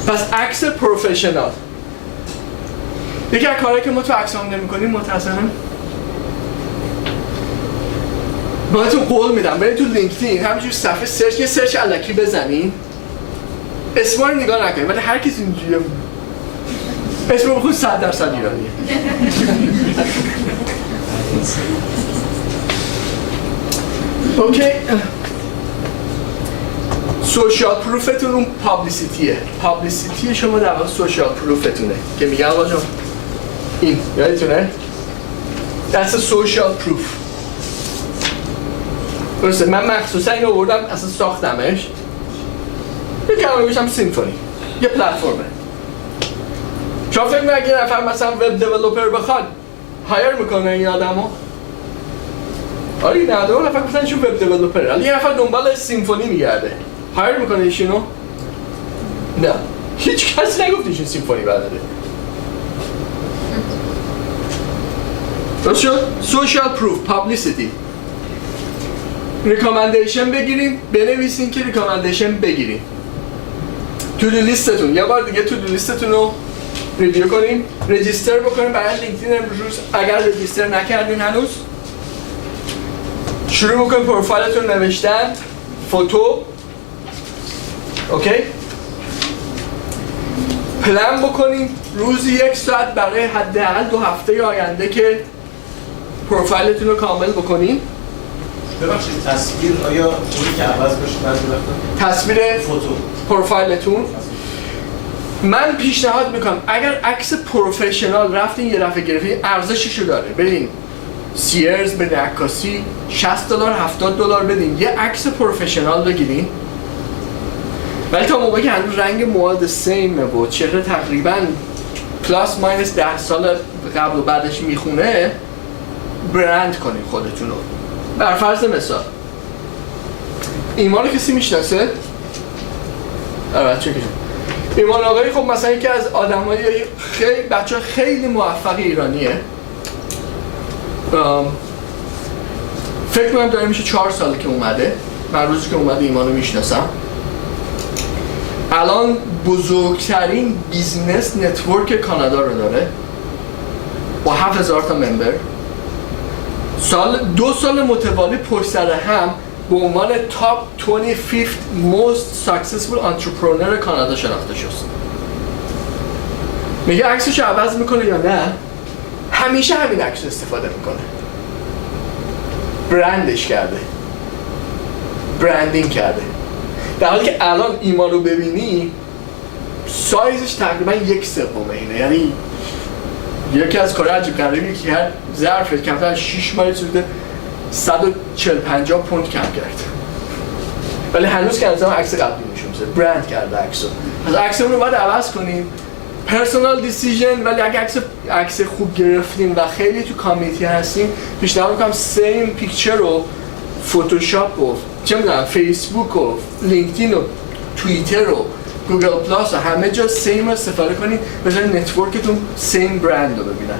پس عکس پروفشنال یکی از کارهایی که ما تو عکسام نمی‌کنیم متأسفانه. بهتون قول میدم برید تو لینکدین همینجوری صفحه سرچ، یه سرچ الکی بزنین، اسما رو نگاه نکنید، ولی هر کسی اینجوری اسم بخون 100% ایرانیه. اوکی. سوشال پروفتون اون پابلیسیتیه. پابلیسیتی شما در واقع سوشال پروفتونه که میگن آقا جان این یادتونه؟ That's a social proof. درسته، من مخصوصا اینو آوردم اصلا ساختمش. یه کلمه بگم سیمفونی. یه پلتفرمه. شما فکر می‌کنید اگه نفر مثلا وب دیولپر بخواد هایر میکنه این آدمو؟ آره نه دو نفر مثلا ایشون وب دیولپره، ولی یه نفر دنبال سیمفونی میگرده. هایر میکنه ایشونو؟ نه هیچ کسی نگفتیش این سیمفونی بلده. درست شد؟ سوشال پروف، پابلیسیتی. ریکامندیشن بگیریم، بنویسین که ریکامندیشن بگیریم. تو دو لیستتون، یه بار دیگه تو دو لیستتون رو ریویو کنیم، رجیستر بکنیم برای لینکدین امروز. اگر رجیستر نکردین هنوز شروع بکنیم پروفایلتون نوشتن، فوتو، اوکی؟ پلن بکنیم روزی 1 ساعت برای حداقل 2 هفته آینده که پروفایلتون رو کامل بکنیم. ببخشید تصویر آیا اونی که عوض بشه بعضی وقتا؟ تصویر فوتو پروفایلتون من پیشنهاد میکنم اگر عکس پروفشنال رفتین یه دفعه گرفتین ارزششو داره، برین سیرز به عکاسی $60 $70 بدین یه عکس پروفشنال بگیرین، ولی تا موقعی که هنوز رنگ مواد سیمه و چهره تقریبا پلاس ماینس 10 سال قبل و بعدش میخونه، برند کنین خودتون رو. بر فرض مثال ایمان رو کسی میشناسه؟ بچه کشم ایمان آقایی خب مثلا یکی از آدمای خیلی بچه خیلی موفق ایرانیه. فکر کنم داره میشه 4 سال که اومده، من روزی که اومده ایمان رو میشناسم. الان بزرگترین بیزنس نتورک کانادا رو داره با 7000 تا ممبر. 2 سال متوالی پشت سر هم به عنوان تاپ 25th most successful entrepreneur کانادا شناخته شد. میگه عکسش عوض میکنه یا نه؟ همیشه همین عکس استفاده میکنه. برندش کرده، برندینگ کرده. در حالی که الان ایمان رو ببینی سایزش تقریبا 1/3 اینه، یعنی یکی از کار عجیب غریبی که هر ظرف کمتر از 6 ماه شده 140-150 پوند کم کرد، ولی هنوز که از اون عکس قبلی میشه برند کرده عکسو. از عکسمون رو باید عوض کنیم، پرسونال دیسیژن. ولی اگه عکس خوب گرفتیم و خیلی تو کامیتی هستیم، پیشنهاد میکنم سیم پیکچر رو فتوشاپ و چه میدونم فیسبوک و لینکدین و توییتر و گوگل پلاس و همه جا سیم رو استفاده کنید، بذاری نتورکتون سیم برند رو ببینن.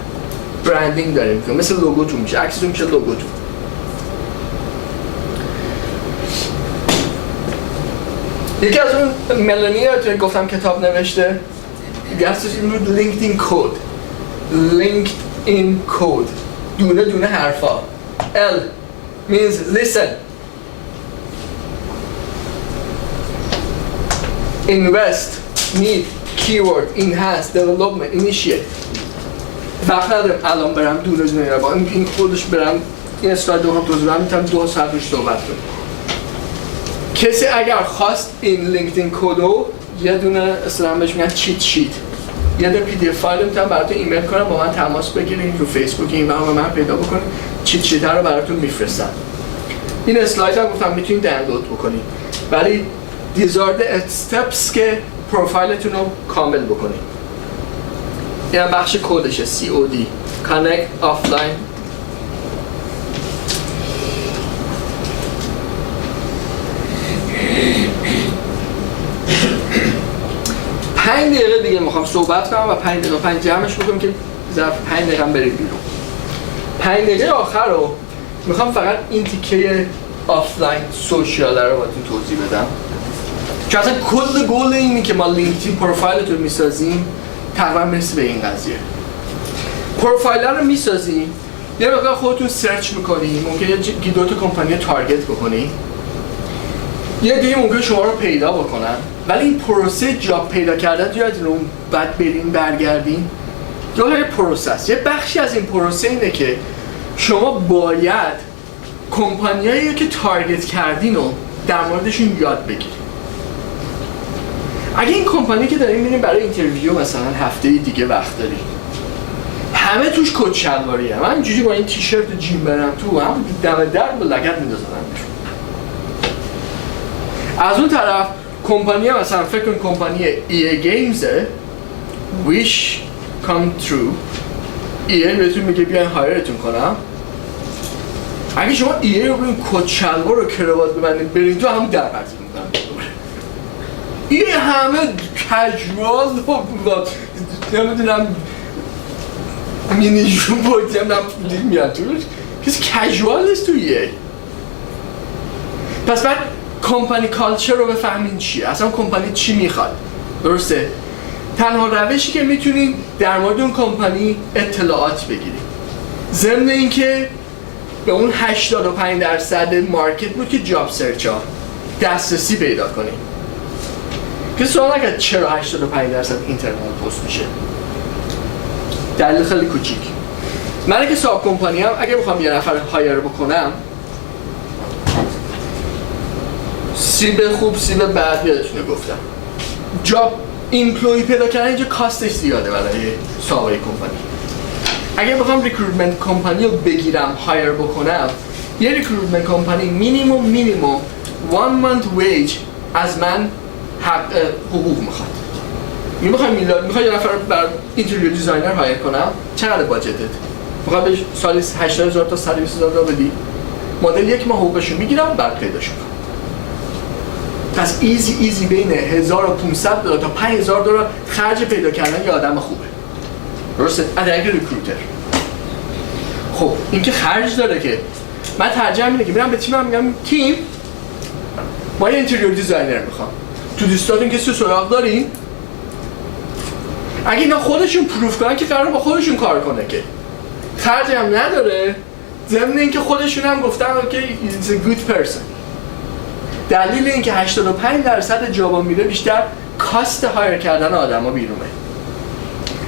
برندینگ داریم که مثل لوگوتون میشه، عکستون میشه لوگوتون. یکی از اون ملانیا که گفتم کتاب نوشته گفتش این رو لینکدین کد، لینکدین کد، دونه دونه حرفا. L means listen, invest, need, keyword, enhance, development, initiate. وقت ندارم الان برم دونه دونه رو با این خودش برم این اسلاید رو هم توضیح بدم، میتونم 2 ساعت روش صحبت کنم. کسی اگر خواست این لینکدین کدو یه دونه اصلا بهش میگن چیت شیت، یه دونه PDF فایل میتونم براتون ایمیل کنم، با من تماس بگیرین رو فیسبوک این و من پیدا بکنین، چیت شیت رو براتون میفرستم. این اسلاید هم گفتم میتونید دانلود بکنید، ولی these are the steps که پروفایلتون رو کامل بکنید. این هم بخش کدشه، COD Connect Offline. پنج دقیقه دیگه میخوام صحبت کنم و 5 دقیقه جمعش بکنم که ظرف 5 دقیقه هم بریم بیرون. 5 دقیقه آخر رو میخوام فقط این تیکه آفلاین سوشیال رو باتون توضیح بدم که اصلا کل گول اینی که ما لینکدین پروفایلتون میسازیم تقریبا مثل به این قضیه. پروفایل رو میسازیم، یه مقدار خودتون سرچ میکنیم، ممکنه یه 2 تا کمپانی تارگت بکنی، یه دیگه ممکنه شما رو پیدا بکنن، ولی این پروسه جاب پیدا کردن یادتون اون بعد برین برگردین یه پروسه است. یه بخشی از این پروسه اینه که شما باید کمپانیایی که تارگت کردین رو در موردشون یاد بگیرید. اگه این کمپانی که دارین میرین برای اینترویو مثلا هفته دیگه وقت دارین، همه توش کت شلواریه، من اینجوری با این تیشرت جیم برم تو هم دم در با لگد میندازن. از اون طرف کمپانی مثلا فکر کن کمپانی EA Games wish come true، EA بهتون میگه بیاین هایرتون کنم. اگه شما EA رو ببین کت شلوار و کراوات ببندید برین تو همون در پرتون میکنن. این همه کژوال و نمیدونم مینی جون بودی هم دید میاد توش کسی کژوال نیست تویه. پس بعد کمپانی کالچر رو بفهمین چیه، اصلا کمپانی چی میخواد. درسته؟ تنها روشی که میتونین در مورد اون کمپانی اطلاعات بگیرید ضمن اینکه به اون 85% مارکت بود که جاب سرچ ها دسترسی پیدا کنیم. که سوال نکرد چرا 85% اینترنت پست میشه. دلیل خیلی کوچیک. من که صاحب کمپانی هم اگه بخوام یه نفر هایر بکنم سیب خوب سیب بد یادتونه گفتم جاب ایمپلوی پیدا کردن اینجا کاستش زیاده برای صاحب کمپانی. اگه بخوام ریکروتمنت کمپانی رو بگیرم هایر بکنم یه ریکروتمنت کمپانی مینیموم 1 month wage از من حقوق میخواد. میخوای یه نفر بر اینتریور دیزاینر هایر کنم چقدر باجتت؟ میخواد بهش سالی 80,000 تا 120,000 بدی؟ مدل 1 ماه حقوقشو میگیرم بعد پیداش کنم. پس ایزی بین 1500 دلار تا 5000 دلار خرج پیدا کردن یه آدم خوبه. درسته؟ اگه ریکروتر. خب این که خرج داره که من ترجیح اینه که میرم به تیمم میگم تیم ما یه اینتریور دیزاینر میخوام. تو دوستاتون کسی سراغ دارین؟ اگه اینا خودشون پروف کنن که قرار با خودشون کار کنه که خرجی هم نداره ضمن اینکه خودشون هم گفتن که he's a good person. دلیل اینکه 85% جابا میره بیشتر کاست هایر کردن آدما بیرونه.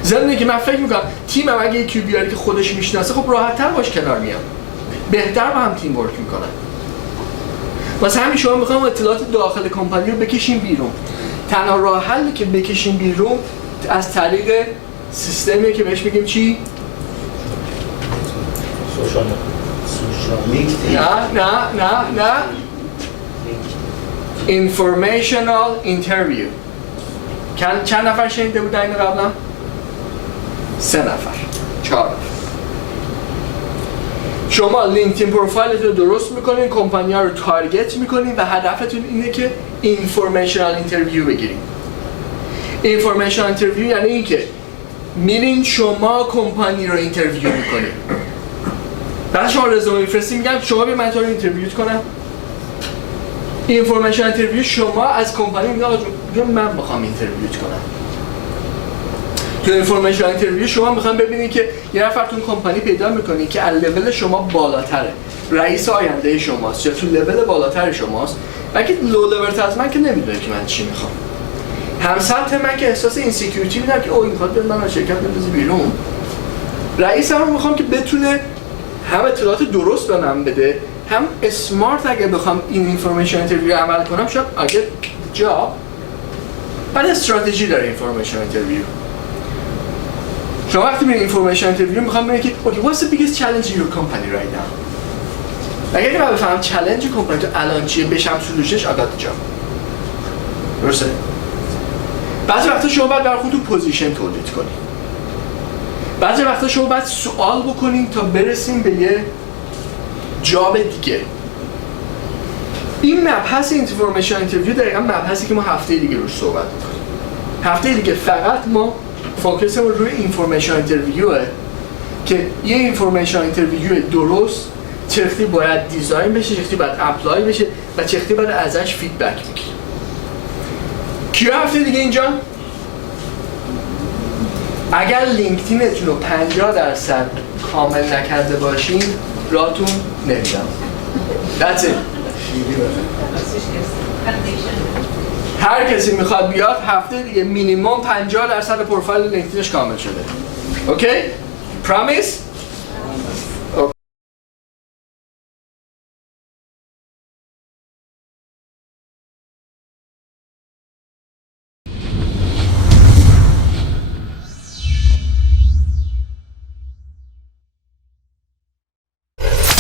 ضمن اینکه من فکر میکنم تیمم اگه یکی بیاره که خودش میشناسه خب راحت‌تر باش کنار میام. بهتر با هم تیم ورک میکنن. واسه همین شما میخوام اطلاعات داخل کمپانی رو بکشین بیرون. تنها راه حلی که بکشین بیرون از طریق سیستمی که بهش میگیم چی؟ سوشال نه informational interview. چند نفر شنیده بودن اینو قبلا؟ 3 نفر 4 نفر. شما لینکدین پروفایلتون رو درست میکنین، کمپانی ها رو تارگت میکنین و هدفتون اینه که informational interview بگیرین. informational interview یعنی این که میرین شما کمپانی رو اینترویو میکنین. بعد شما رزومه میفرستین میگن شما بیا من تو رو اینترویو کنم. اینفورمیشن اینترویو شما از کمپانی میگن من میخوام اینترویو کنم. تو اینفورمیشن اینترویو شما میخوام ببینید که یه نفر تو کمپانی پیدا میکنی که از لول شما بالاتره. رئیس آینده شماست یا تو لول بالاتر شماست. اگه لو لول از من که نمیدونه که من چی میخوام. هم سطح من که احساس اینسیکیوریتی میدم که این میخواد من از شرکت بندازه بیرون. رئیس هم میخوام که بتونه هم اطلاعات درست به من بده، هم اسمارت اگه بخوام این اینفورمیشن اینترویو عمل کنم شاید اگه جاب بعد استراتژی داره اینفورمیشن اینترویو. شما وقتی میرین اینفورمیشن اینترویو میخوام ببینید که اوکی what's the biggest challenge in your company right now. اگه من بفهمم چالش کمپانی تو الان چیه بشم سولوشنش I got the job. درسته؟ بعضی وقتا شما باید برای خودتون پوزیشن تولید کنید. بعضی وقتا شما باید سوال بکنین تا برسیم به یه جاب دیگه. این مبحث اینفورمیشن اینترویو دقیقاً مبحثی که ما هفته دیگه روش صحبت می‌کنیم. هفته دیگه فقط ما فوکسمون روی اینفورمیشن اینترویوه که یه اینفورمیشن اینترویو درست چقدر باید دیزاین بشه، چقدر باید اپلای بشه و چقدر باید ازش فیدبک بگیریم. کیا هفته دیگه اینجا؟ اگر لینکدینتون رو 50% کامل نکرده باشین راتون نمیدم. That's it. هر کسی میخواد بیاد هفته دیگه مینیمم 50% پروفایل لینکدینش کامل شده. اوکی؟ Promise؟